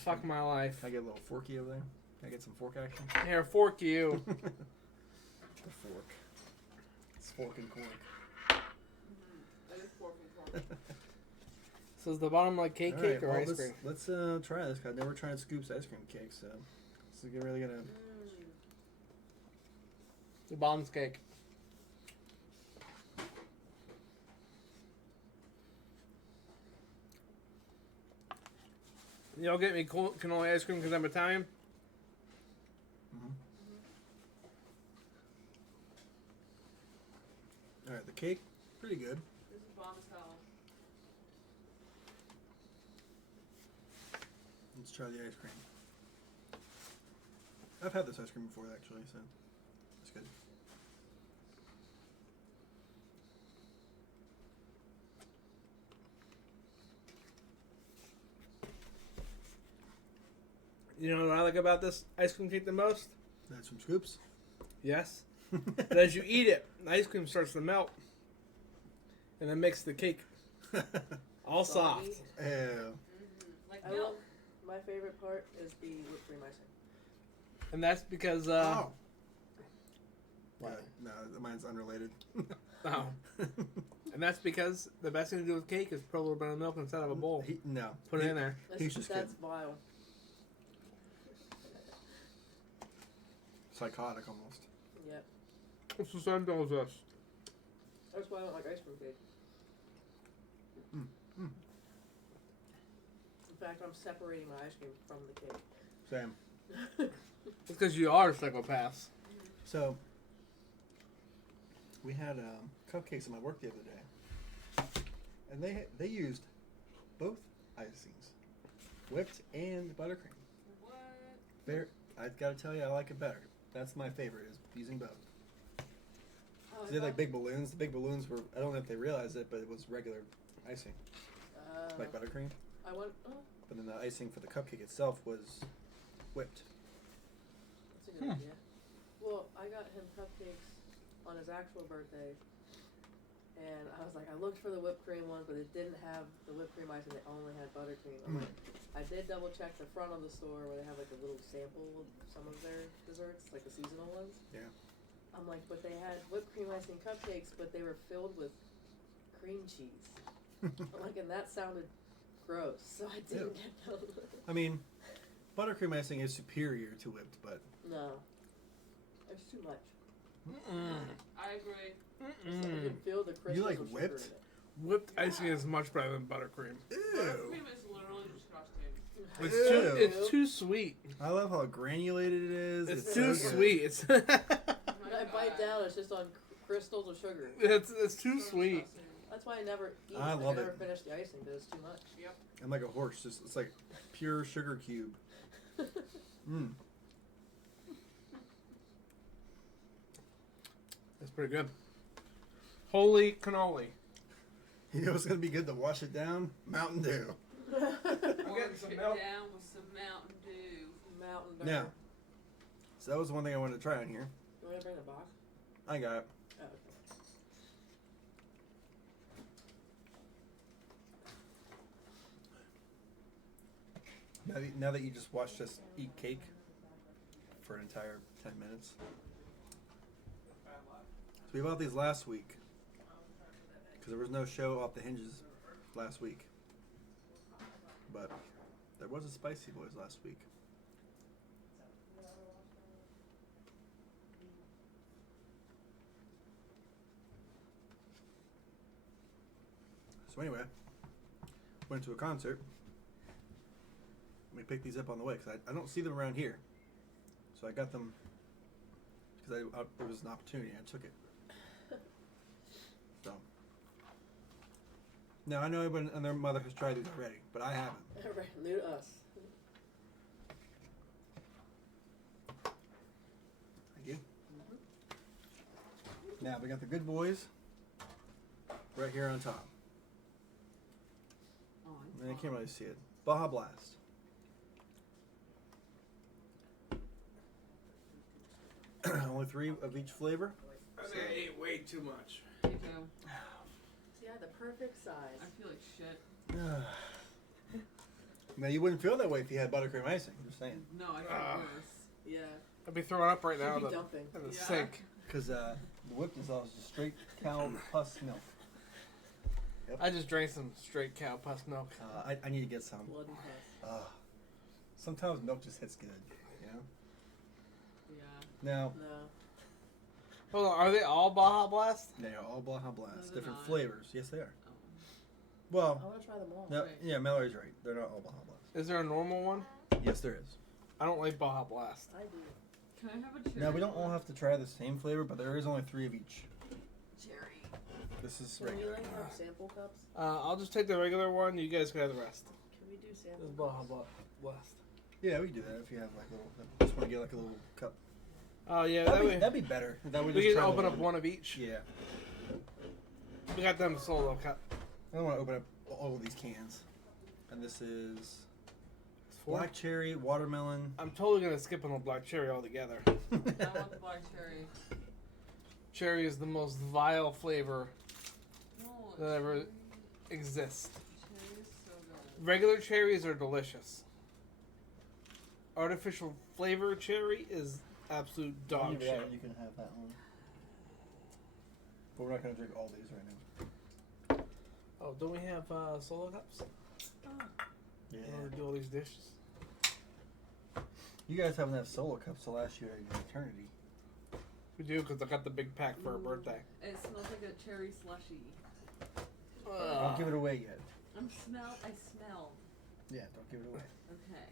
Fuck my life. Can I get a little forky over there? Can I get some fork action? Here, fork you. The fork. It's fork and cork. That is pork and pork. So is the bottom like cake All cake right, or well, ice cream? let's try this. I've never tried Scoop's ice cream cake, so this is really gonna. The bottom's cake. Y'all get me cannoli ice cream because I'm Italian? All right, the cake, pretty good. This is bomb as hell. Let's try the ice cream. I've had this ice cream before, actually, so it's good. You know what I like about this ice cream cake the most? That's from Scoops. Yes. But as you eat it, the ice cream starts to melt. And then makes the cake all soft. Soggy. Yeah. Like I milk. love, my favorite part is the whipped cream icing. And that's because, Oh. What? No, mine's unrelated. Oh. And that's because the best thing to do with cake is put a little bit of milk inside of a bowl. No. Put it in there. He's just That's kidding. vile. Psychotic almost. Yep. What's the same deal as this? That's why I don't like ice cream cake. Mm. In fact, I'm separating my ice cream from the cake. Same. It's because you are psychopaths. So, we had cupcakes at my work the other day, and they used both icings, whipped and buttercream. What? I gotta tell you, I like it better. That's my favorite, is using both. Oh, They had like big balloons. The big balloons were, I don't know if they realized it, but it was regular icing, like buttercream. I want. Oh, But then the icing for the cupcake itself was whipped. that's a good idea. Well, I got him cupcakes on his actual birthday, and I was like, I looked for the whipped cream ones, but it didn't have the whipped cream icing. They only had buttercream. I'm like, I did double check the front of the store where they have like a little sample of some of their desserts, like the seasonal ones. Yeah. I'm like, but they had whipped cream icing cupcakes, but they were filled with cream cheese. I'm like, and that sounded gross, so I didn't get those. I mean, buttercream icing is superior to whipped, but No, there's too much. I agree. So I can feel the crystals You like of sugar whipped? in it. Whipped icing is much better than buttercream. Buttercream is literally disgusting. It's too sweet. I love how granulated it is. It's so too good. sweet. It's Oh my When I bite God. down, it's just on crystals of sugar. it's too So sweet. disgusting. That's why I never eat. I love never it. finish the icing because it's too much. Yep. I'm like a horse. Just it's like pure sugar cube. Mm. It's pretty good. Holy cannoli. You know what's gonna be good to wash it down? Mountain Dew. I'm getting Wash some it milk. down with some Mountain Dew. Mountain Dew. Yeah. So that was one thing I wanted to try on here. You want to bring the box? I got it. Oh, okay. Now that you just watched us eat cake for an entire 10 minutes. So we bought these last week because there was no show off the hinges last week. But there was a Spicy Boys last week. So anyway, went to a concert. We picked these up on the way because I don't see them around here. So I got them because there was an opportunity. I took it. So now I know everyone and their mother has tried these already, but I haven't. Right, new to us. Thank you. Now we got the Good Boys right here on top. Oh, I can't really see it. Baja Blast. Only 3 of each flavor. I think I ate way too much. Me too. See, I had the perfect size. I feel like shit. Now you wouldn't feel that way if you had buttercream icing. I'm just saying. No, I feel Ah. worse. Yeah. I'd be throwing up right now Should in be the, dumping. in the Yeah. sink. Because the whipped is all just straight cow plus milk. Yep. I just drank some straight cow pus milk. I need to get some. Bloody puss. Sometimes milk just hits good, you know? Yeah. Now, No. Hold on, are they all Baja Blast? they are all Baja Blast. No, they're Different not. flavors. Yes, they are. Oh. Well, I want to try them all. no, Right. yeah, Mallory's right. They're not all Baja Blast. Is there a normal one? Yes, there is. I don't like Baja Blast. I do. Can I have a cherry? Now, we don't all have to try the same flavor, but there is only 3 of each. cherry. This is Can we regular. like have sample cups? I'll just take the regular one. You guys can have the rest. Can we do This sample is Baja cups? Blast. Yeah, we can do that if you have like a little. Just want to get like a little cup. Oh yeah, That'd be better. That would we just can try open the up one of each. Yeah. We got them solo cut. I don't want to open up all of these cans. And this is It's 4. black cherry, watermelon. I'm totally gonna skip on the black cherry altogether. I want the black cherry. Cherry is the most vile flavor No, that ever cherry. exists. Cherry is so good. Regular cherries are delicious. Artificial flavor cherry is absolute dog Yeah, shit. you can have that one. But we're not gonna drink all these right now. Oh, don't we have solo cups? Yeah. In order to do all these dishes. You guys haven't had solo cups to last you an eternity. We do because I got the big pack for our birthday. It smells like a cherry slushy. Don't give it away yet. I smell. Yeah, don't give it away. Okay.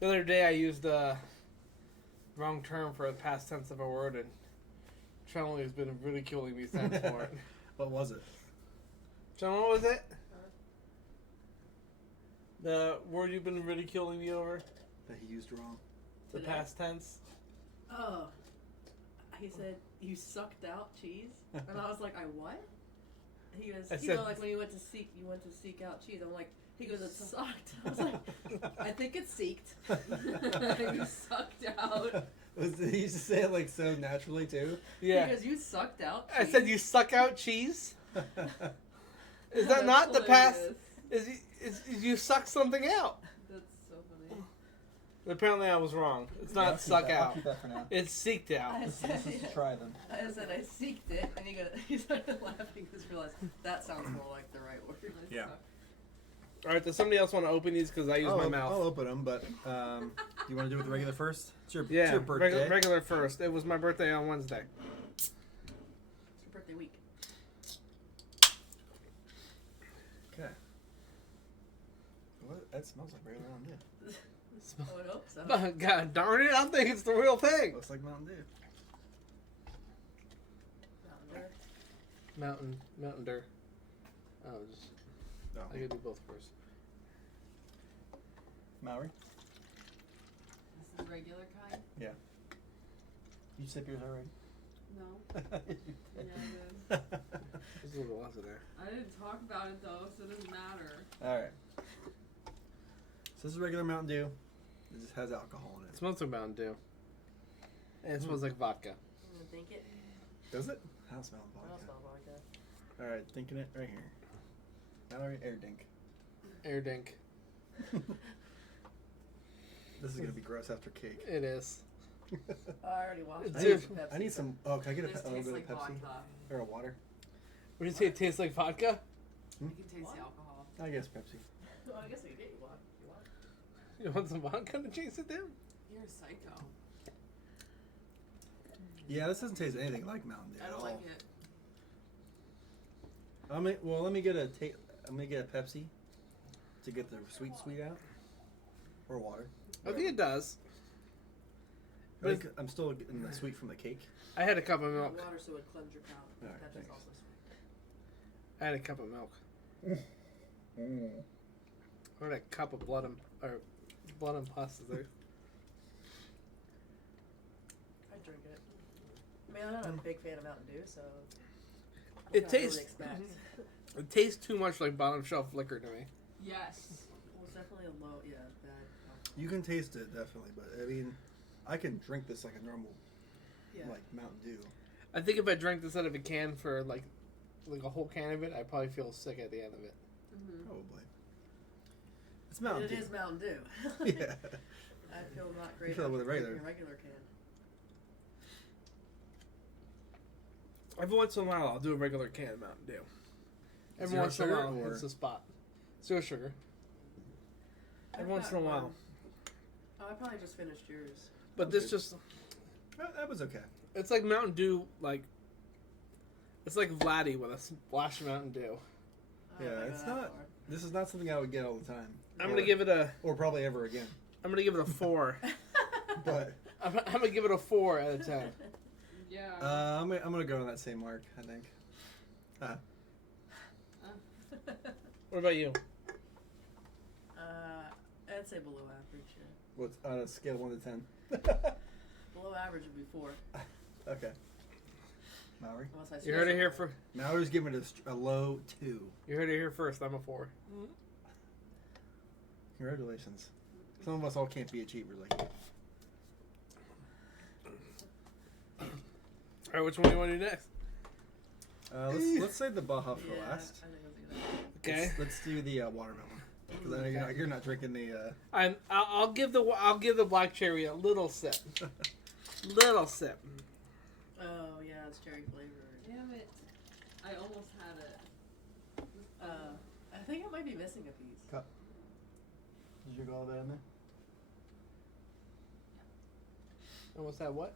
The other day I used the wrong term for the past tense of a word, and Charlie has been ridiculing me since for it. What was it? John, what was it? The word you've been ridiculing me over? That he used wrong. The Today? past tense? Oh. He said, you sucked out cheese? And I was like, I what? He goes, I you said- know, like when you went to seek out cheese. I'm like, he goes, it sucked. I was like, I think it seeked. You sucked out. He used to say it like so naturally too. Yeah. He goes, you sucked out I cheese. said you suck out cheese? Is that That's not the past? hilarious. Is you suck something out? That's so funny. Apparently I was wrong. It's Yeah, I'll not keep suck that- I'll out. keep that for now. It's seeked out. I said, Let's just try them. I said I seeked it, and he started laughing because he realized that sounds more like the right word. Yeah. All right, does somebody else want to open these because I use my mouth? I'll open them, but you want to do it with the regular first? It's your Yeah, birthday. regular first. It was my birthday on Wednesday. It's your birthday week. Okay. What? That smells like regular Mountain Dew. I would hope so. God darn it! I think it's the real thing. Looks like Mountain Dew. Mountain Dew. Oh, just No. I gotta do both first. Mallory, This is regular kind? you sip yours already? No. yeah, Yeah, it is. There's a little lots in there. I didn't talk about it though, so it doesn't matter. All right. So this is regular Mountain Dew. It just has alcohol in It it. smells like Mountain Dew. And it smells like vodka. I'm gonna think it. Does it? I don't smell I don't vodka. smell vodka. All right, thinking it right here. Mallory, air dink. Air dink. This is gonna be gross after cake. It is. Oh, I already washed It's I it. need, different. I need some. Oh, can I get This a little tastes bit like of Pepsi vodka. or a water? What do you say? It tastes like vodka? You can taste What? the alcohol. I guess Pepsi. Well, I guess I could get you one. You want? You want some vodka to chase it down? You're a psycho. Yeah, this doesn't taste anything like Mountain Dew I at don't all. like it. Let me get a Pepsi to get the sweet out, or water. I think it does. I think I'm still getting the sweet from the cake. I had a cup of milk. Water so it would cleanse your palate. Alright, Pepsi's thanks. also sweet. I had a cup of milk. I had a cup of blood and pasta there. I'd drink it. I mean, I'm not a big fan of Mountain Dew, so. It what can I tastes- really expect? It tastes too much like bottom shelf liquor to me. Yes. Well, it's definitely a low, bad. You can taste it definitely, but I mean, I can drink this like a normal, Yeah. like Mountain Dew. I think if I drank this out of a can for like a whole can of it, I'd probably feel sick at the end of it. Mm-hmm. Probably. It's And Mountain it Dew. is Mountain Dew. Yeah. I feel not great. You feel it with a after regular. drinking a regular can. Every once in a while, I'll do a regular can of Mountain Dew. Every Zero once in a sugar, while, or- it's a spot. Zero sugar. Every once in a while. Oh, I probably just finished yours. But this just, That was okay. it's like Mountain Dew, like, it's like Vladdy with a splash of Mountain Dew. I Yeah, don't go it's that not- far. This is not something I would get all the time. I'm gonna give it a, Or probably ever again. I'm gonna give it a 4. But I'm gonna give it a 4 out of 10. Yeah. I'm gonna go on that same mark. I think. What about you? I'd say below average. Yeah. What's on a scale of 1 to 10? Below average would be 4. Okay. Mallory. Unless I You heard it here for, Mallory's giving it a low 2. you heard it here first. I'm a 4. Congratulations. Some of us all can't be achievers like you. All right, which one do you want to do next? Let's save the Baja for Yeah, last. I think I was gonna. Okay. Let's do the watermelon. Because I know you're not drinking the. I'll give the black cherry a little sip. Little sip. Oh yeah, it's cherry flavored. Damn it. I almost had it. I think I might be missing a piece. Did you go all that in there? And what's that? What?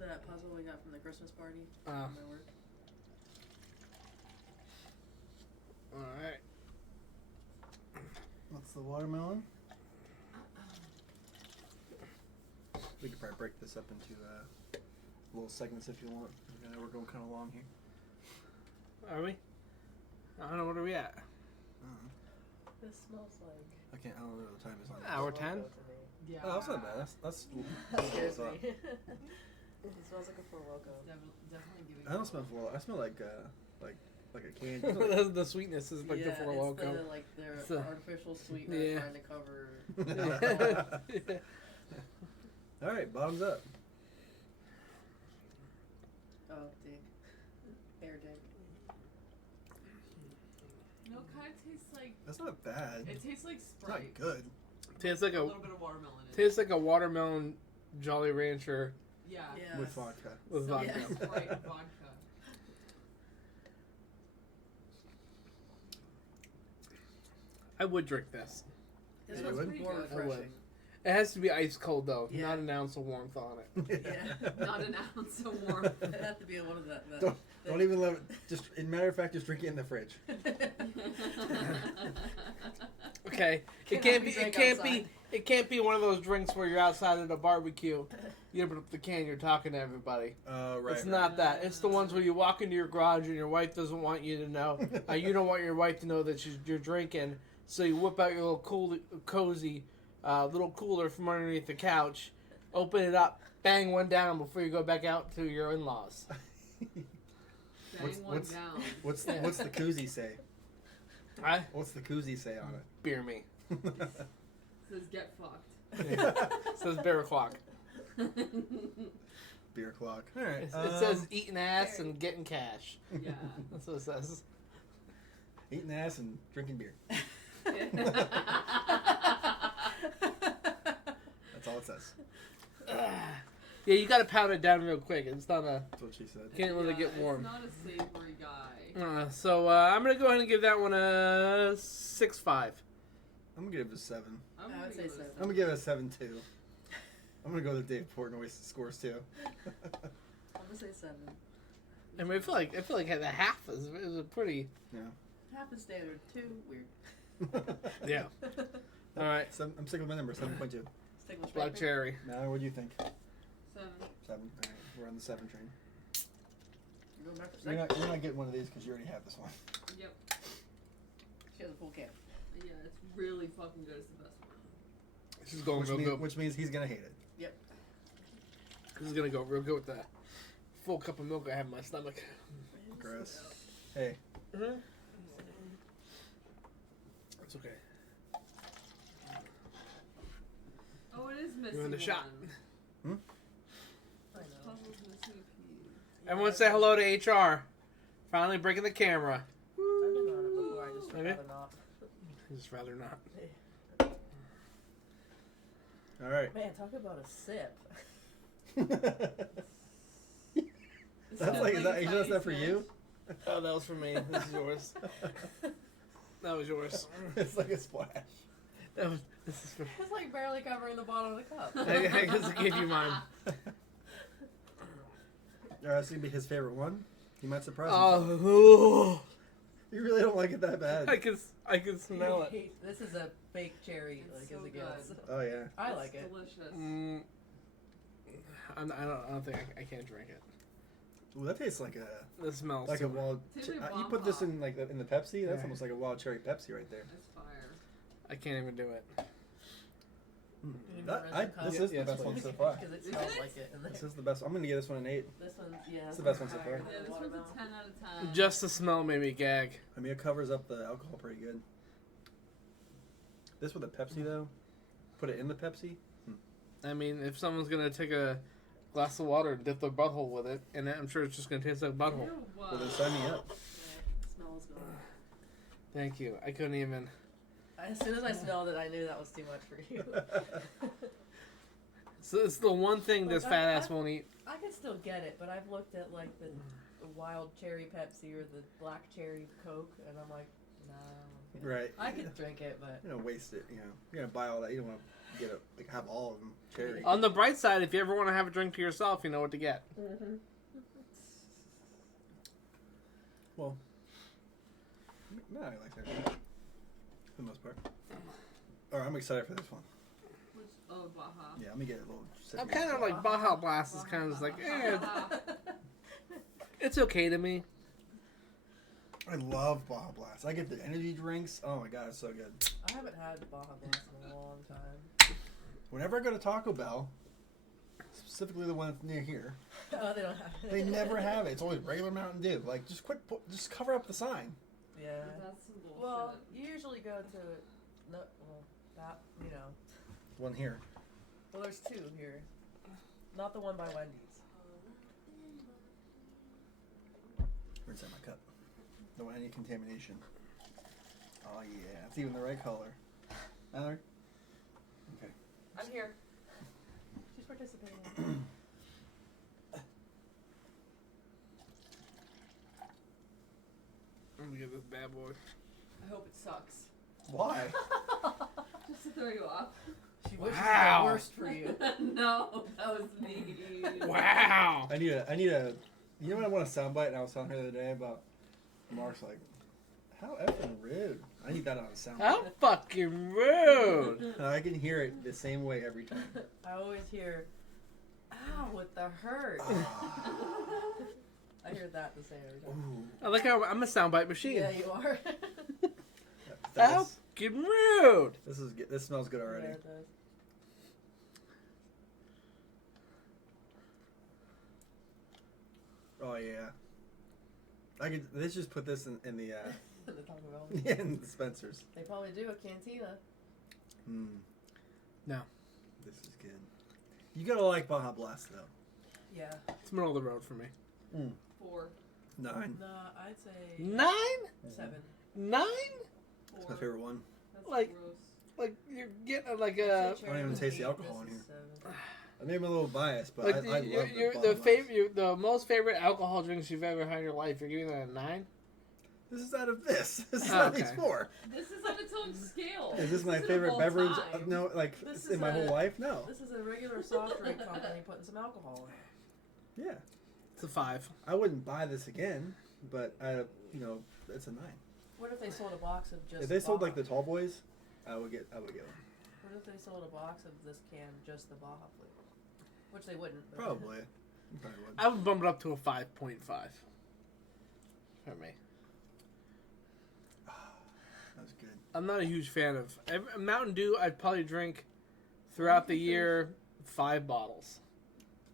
That puzzle we got from the Christmas party. Oh. From my work. All right. What's the watermelon? We could probably break this up into little segments if you want. We're going kind of long here. Are we? I don't know. What are we at? This smells like. I don't know what the time is on. Hour Loco 10. to me. Yeah. Oh, that's not bad. That's That scares so- me. It smells like a Four Loco. Definitely giving. I don't smell full. I smell like a candy. The sweetness is like the Yeah, Four it's Loco. the, like their It's a- artificial sweetener Yeah. trying to cover. All right, bottoms up. Oh, dink. Air dink. No, it kind of tastes like. That's not bad. It tastes like It's not Sprite. good. Tastes like A a little bit of watermelon in it. tastes like a watermelon Jolly Rancher Yeah. Yeah. With vodka. with So vodka. Yeah. Sprite and vodka. I would drink this. This Yeah, one's you would? more I would. refreshing. It has to be ice cold though, Yeah. not an ounce of warmth on it. Yeah. Not an ounce of warmth. It had to be one of the. Don't even let it. Just, in matter of fact, just drink it in the fridge. Okay, Cannot it be can't drank be outside. it can't be one of those drinks where you're outside at a barbecue, you open up the can, you're talking to everybody. Right. It's not that. It's the ones where you walk into your garage and your wife doesn't want you to know. You don't want your wife to know that you're drinking, so you whip out your little cozy little cooler from underneath the couch, open it up, bang one down before you go back out to your in-laws. Bang one down. What's the koozie say? Right? What's the koozie say on Beer me. it? Says get fucked. Says bear clock. Beer clock. All right. It says eating ass and getting cash. Yeah. That's what it says. eating ass and drinking beer. Yeah. That's all it says. Yeah, you gotta pound it down real quick. It's not a That's what she said. can't let it get warm. It's not a savory guy. So I'm gonna go ahead and give that one a 6.5. I'm gonna give it a 7. I'm I gonna would say give it a 7. I'm gonna give it a 7 too. I'm gonna go with Dave Portnoy scores too. I'm gonna say 7. I mean, I feel like the half is a pretty. Half is standard. 2 weird. Yeah. All right. I'm sticking with my number 7.2. Stick with Black Sprite. cherry. Now, what do you think? 7. 7. All right, we're on the 7 train. You're going back for You're second. not getting one of these because you already have this one. Yep. She has a full can. Yeah, it's really fucking good. It's the best one. This is going Which, real good. which means he's gonna hate it. Yep. This is gonna go real good with the full cup of milk I have in my stomach. Gross. Hey, It's okay. Oh, it is missing You want a shot? one. I know. Puzzle's missing a piece. Everyone say hello to HR. Finally breaking the camera. I've been on it before. I just Okay. rather not. I'd just rather not. all right. Man, talk about a sip. That's like, is that Tiny that for you? Oh, that was for me. This is yours. That was yours. It's like a splash. This is for. It's like barely covering the bottom of the cup. I just gave you mine. That's gonna be his favorite one. He might surprise himself. Oh, You really don't like it that bad. I can smell it. This is a fake cherry, It's like so as it good. gets. Oh yeah. I like It's it. delicious. I don't think I can't drink it. Ooh, that tastes like a This smells like a wild. Tastes like You put this Baja. in like in the Pepsi. That's Right. almost like a wild cherry Pepsi right there. It's fire. I can't even do it. You That- need I- more this red is the Yes, best please. one so far. Because it Is smells it? like it. In there. This is the best. I'm gonna give this one an 8. This one's yeah. It's the best one so higher far. than Yeah, this one's watermelon. a 10 out of 10. Just the smell made me gag. I mean, it covers up the alcohol pretty good. This with a Pepsi though, put it in the Pepsi. I mean, if someone's gonna take a glass of water and dip their butthole with it, and I'm sure it's just gonna taste like butthole. Ew, Well, then sign me up. Yeah, the smell is gone. Thank you. I couldn't even. As soon as I smelled it, I knew that was too much for you. So it's the one thing Like, this I- fat ass I- won't eat. I can still get it, but I've looked at like the wild cherry Pepsi or the black cherry Coke, and I'm like, no. Right. I could drink it, but You don't waste it. You know, you're gonna buy all that. You don't want to get like have all of them cherry. On the bright side, if you ever want to have a drink to yourself, you know what to get. Well, no, I like that for the most part. All right, I'm excited for this one. Which, oh, Baja. Yeah, let me get a little. sip I'm of kind of this. like Baja Blast is kind of just like, it's okay to me. I love Baja Blast. I get the energy drinks. Oh my god, it's so good. I haven't had Baja Blast in a long time. Whenever I go to Taco Bell, specifically the one that's near here, Oh, they don't have it. they never have it. It's always regular Mountain Dew. Like, just just cover up the sign. Yeah. That's some bullshit. Well, you usually go to that One here. Well, there's two here. Not the one by Wendy's. Where's that my cup? Don't want any contamination. Oh yeah, it's even the right color. Mallory? Okay. I'm here. She's participating. I'm gonna get this bad boy. I hope it sucks. Why? Just to throw you off. She wishes Wow. the worst for you. No, that was me. Wow. I need a. You know what I want a soundbite? And I was telling her the other day about Mark's like, how effing rude. I need that on a soundbite. How fucking rude. I can hear it the same way every time. I always hear, ow, with the hurt. I hear that the same every time. Ooh. I like how I'm a soundbite machine. Yeah, you are. That is- Fucking rude. this is good. This smells good already. Yeah, it does. Oh yeah. I could. Let's just put this in the The Taco Bell. in the Spencer's. They probably do a cantina. Hmm. No. This is good. You gotta like Baja Blast though. Yeah. It's middle of the road for me. 4. 9. Nah, I'd say 9? 7. 9? That's my favorite one. That's Like- gross. Like you're getting like a. I don't even taste the alcohol in here. I may be a little biased, but Like I love you're Baja the Blast. favorite, the most favorite alcohol drinks you've ever had in your life. You're giving that a 9? This is out of this. This is Oh, out of these okay. 4. This is on its own scale. Is this my isn't favorite of all beverage? time. No, like This in is my a- whole life. No. This is a regular soft drink company putting some alcohol in it. Yeah, It's a 5. I wouldn't buy this again, but it's a 9. What if they sold a box of just If they sold like Baja? the tall boys, I would get one. What if they sold a box of this can just the Baja flavor? Which they wouldn't. but- Probably. You probably would. I would bump it up to a 5.5 for me. That was good. I'm not a huge fan of Mountain Dew. I'd probably drink throughout the year 5 bottles.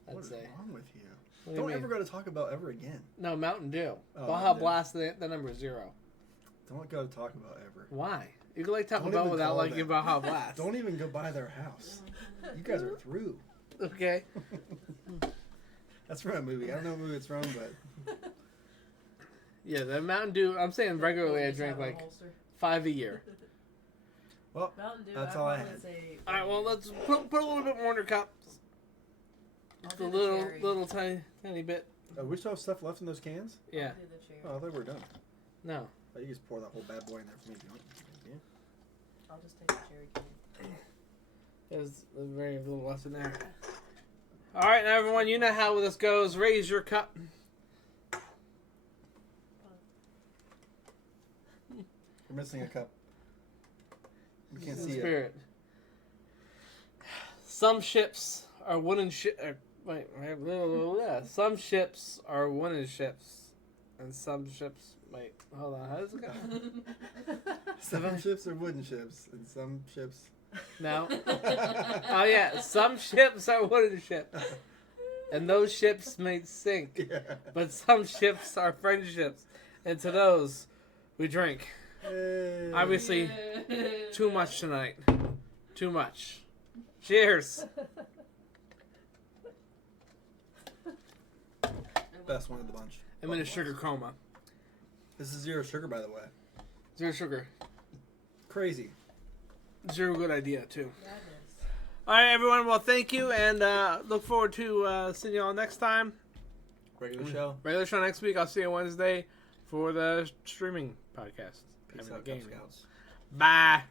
I'd What is say. wrong with you? What do you Don't mean? ever go to Taco Bell ever again. No, Mountain Dew. Oh, Baja Mountain Dew. Blast, the number is 0. Don't go to Taco Bell ever. Why? You can like Taco Don't Bell even without call liking them. Baja Blast. Don't even go by their house. You guys are through. Okay. That's from a movie. I don't know what movie it's from, but Yeah, the Mountain Dew. I'm saying regularly I Just drink have a like holster. 5 a year. well, Mountain Dew. That's I'd all I probably had. say All right, well let's put a little bit more in your cup. I'll Just do a the little, cherry. little tiny bit. Oh, we still have stuff left in those cans? Yeah. I'll do the cherry. Oh, I thought we were done. No. Oh, you just pour that whole bad boy in there for me if you want. Yeah. I'll just take the cherry candy. There's very little left in there. All right, now everyone, you know how this goes. Raise your cup. You're missing a cup. You can't In see it. spirit. Some ships are wooden ships. Wait, blah, blah, blah. Some ships are wooden ships, and some ships. Wait, hold on. How does it go? Some ships are wooden ships, and some ships. No. Oh yeah, some ships are wooden ships, and those ships may sink. Yeah. But some ships are friendships, and to those we drink. Hey. Obviously, too much tonight. Too much. Cheers. Best one of the bunch. I'm in a sugar coma. This is 0 sugar, by the way. Zero sugar. Crazy. Zero good idea, too. Madness. All right, everyone. Well, thank you, and look forward to seeing you all next time. Regular show. Regular show next week. I'll see you Wednesday for the streaming podcast. Peace Having a out, game. Cub Scouts. Bye.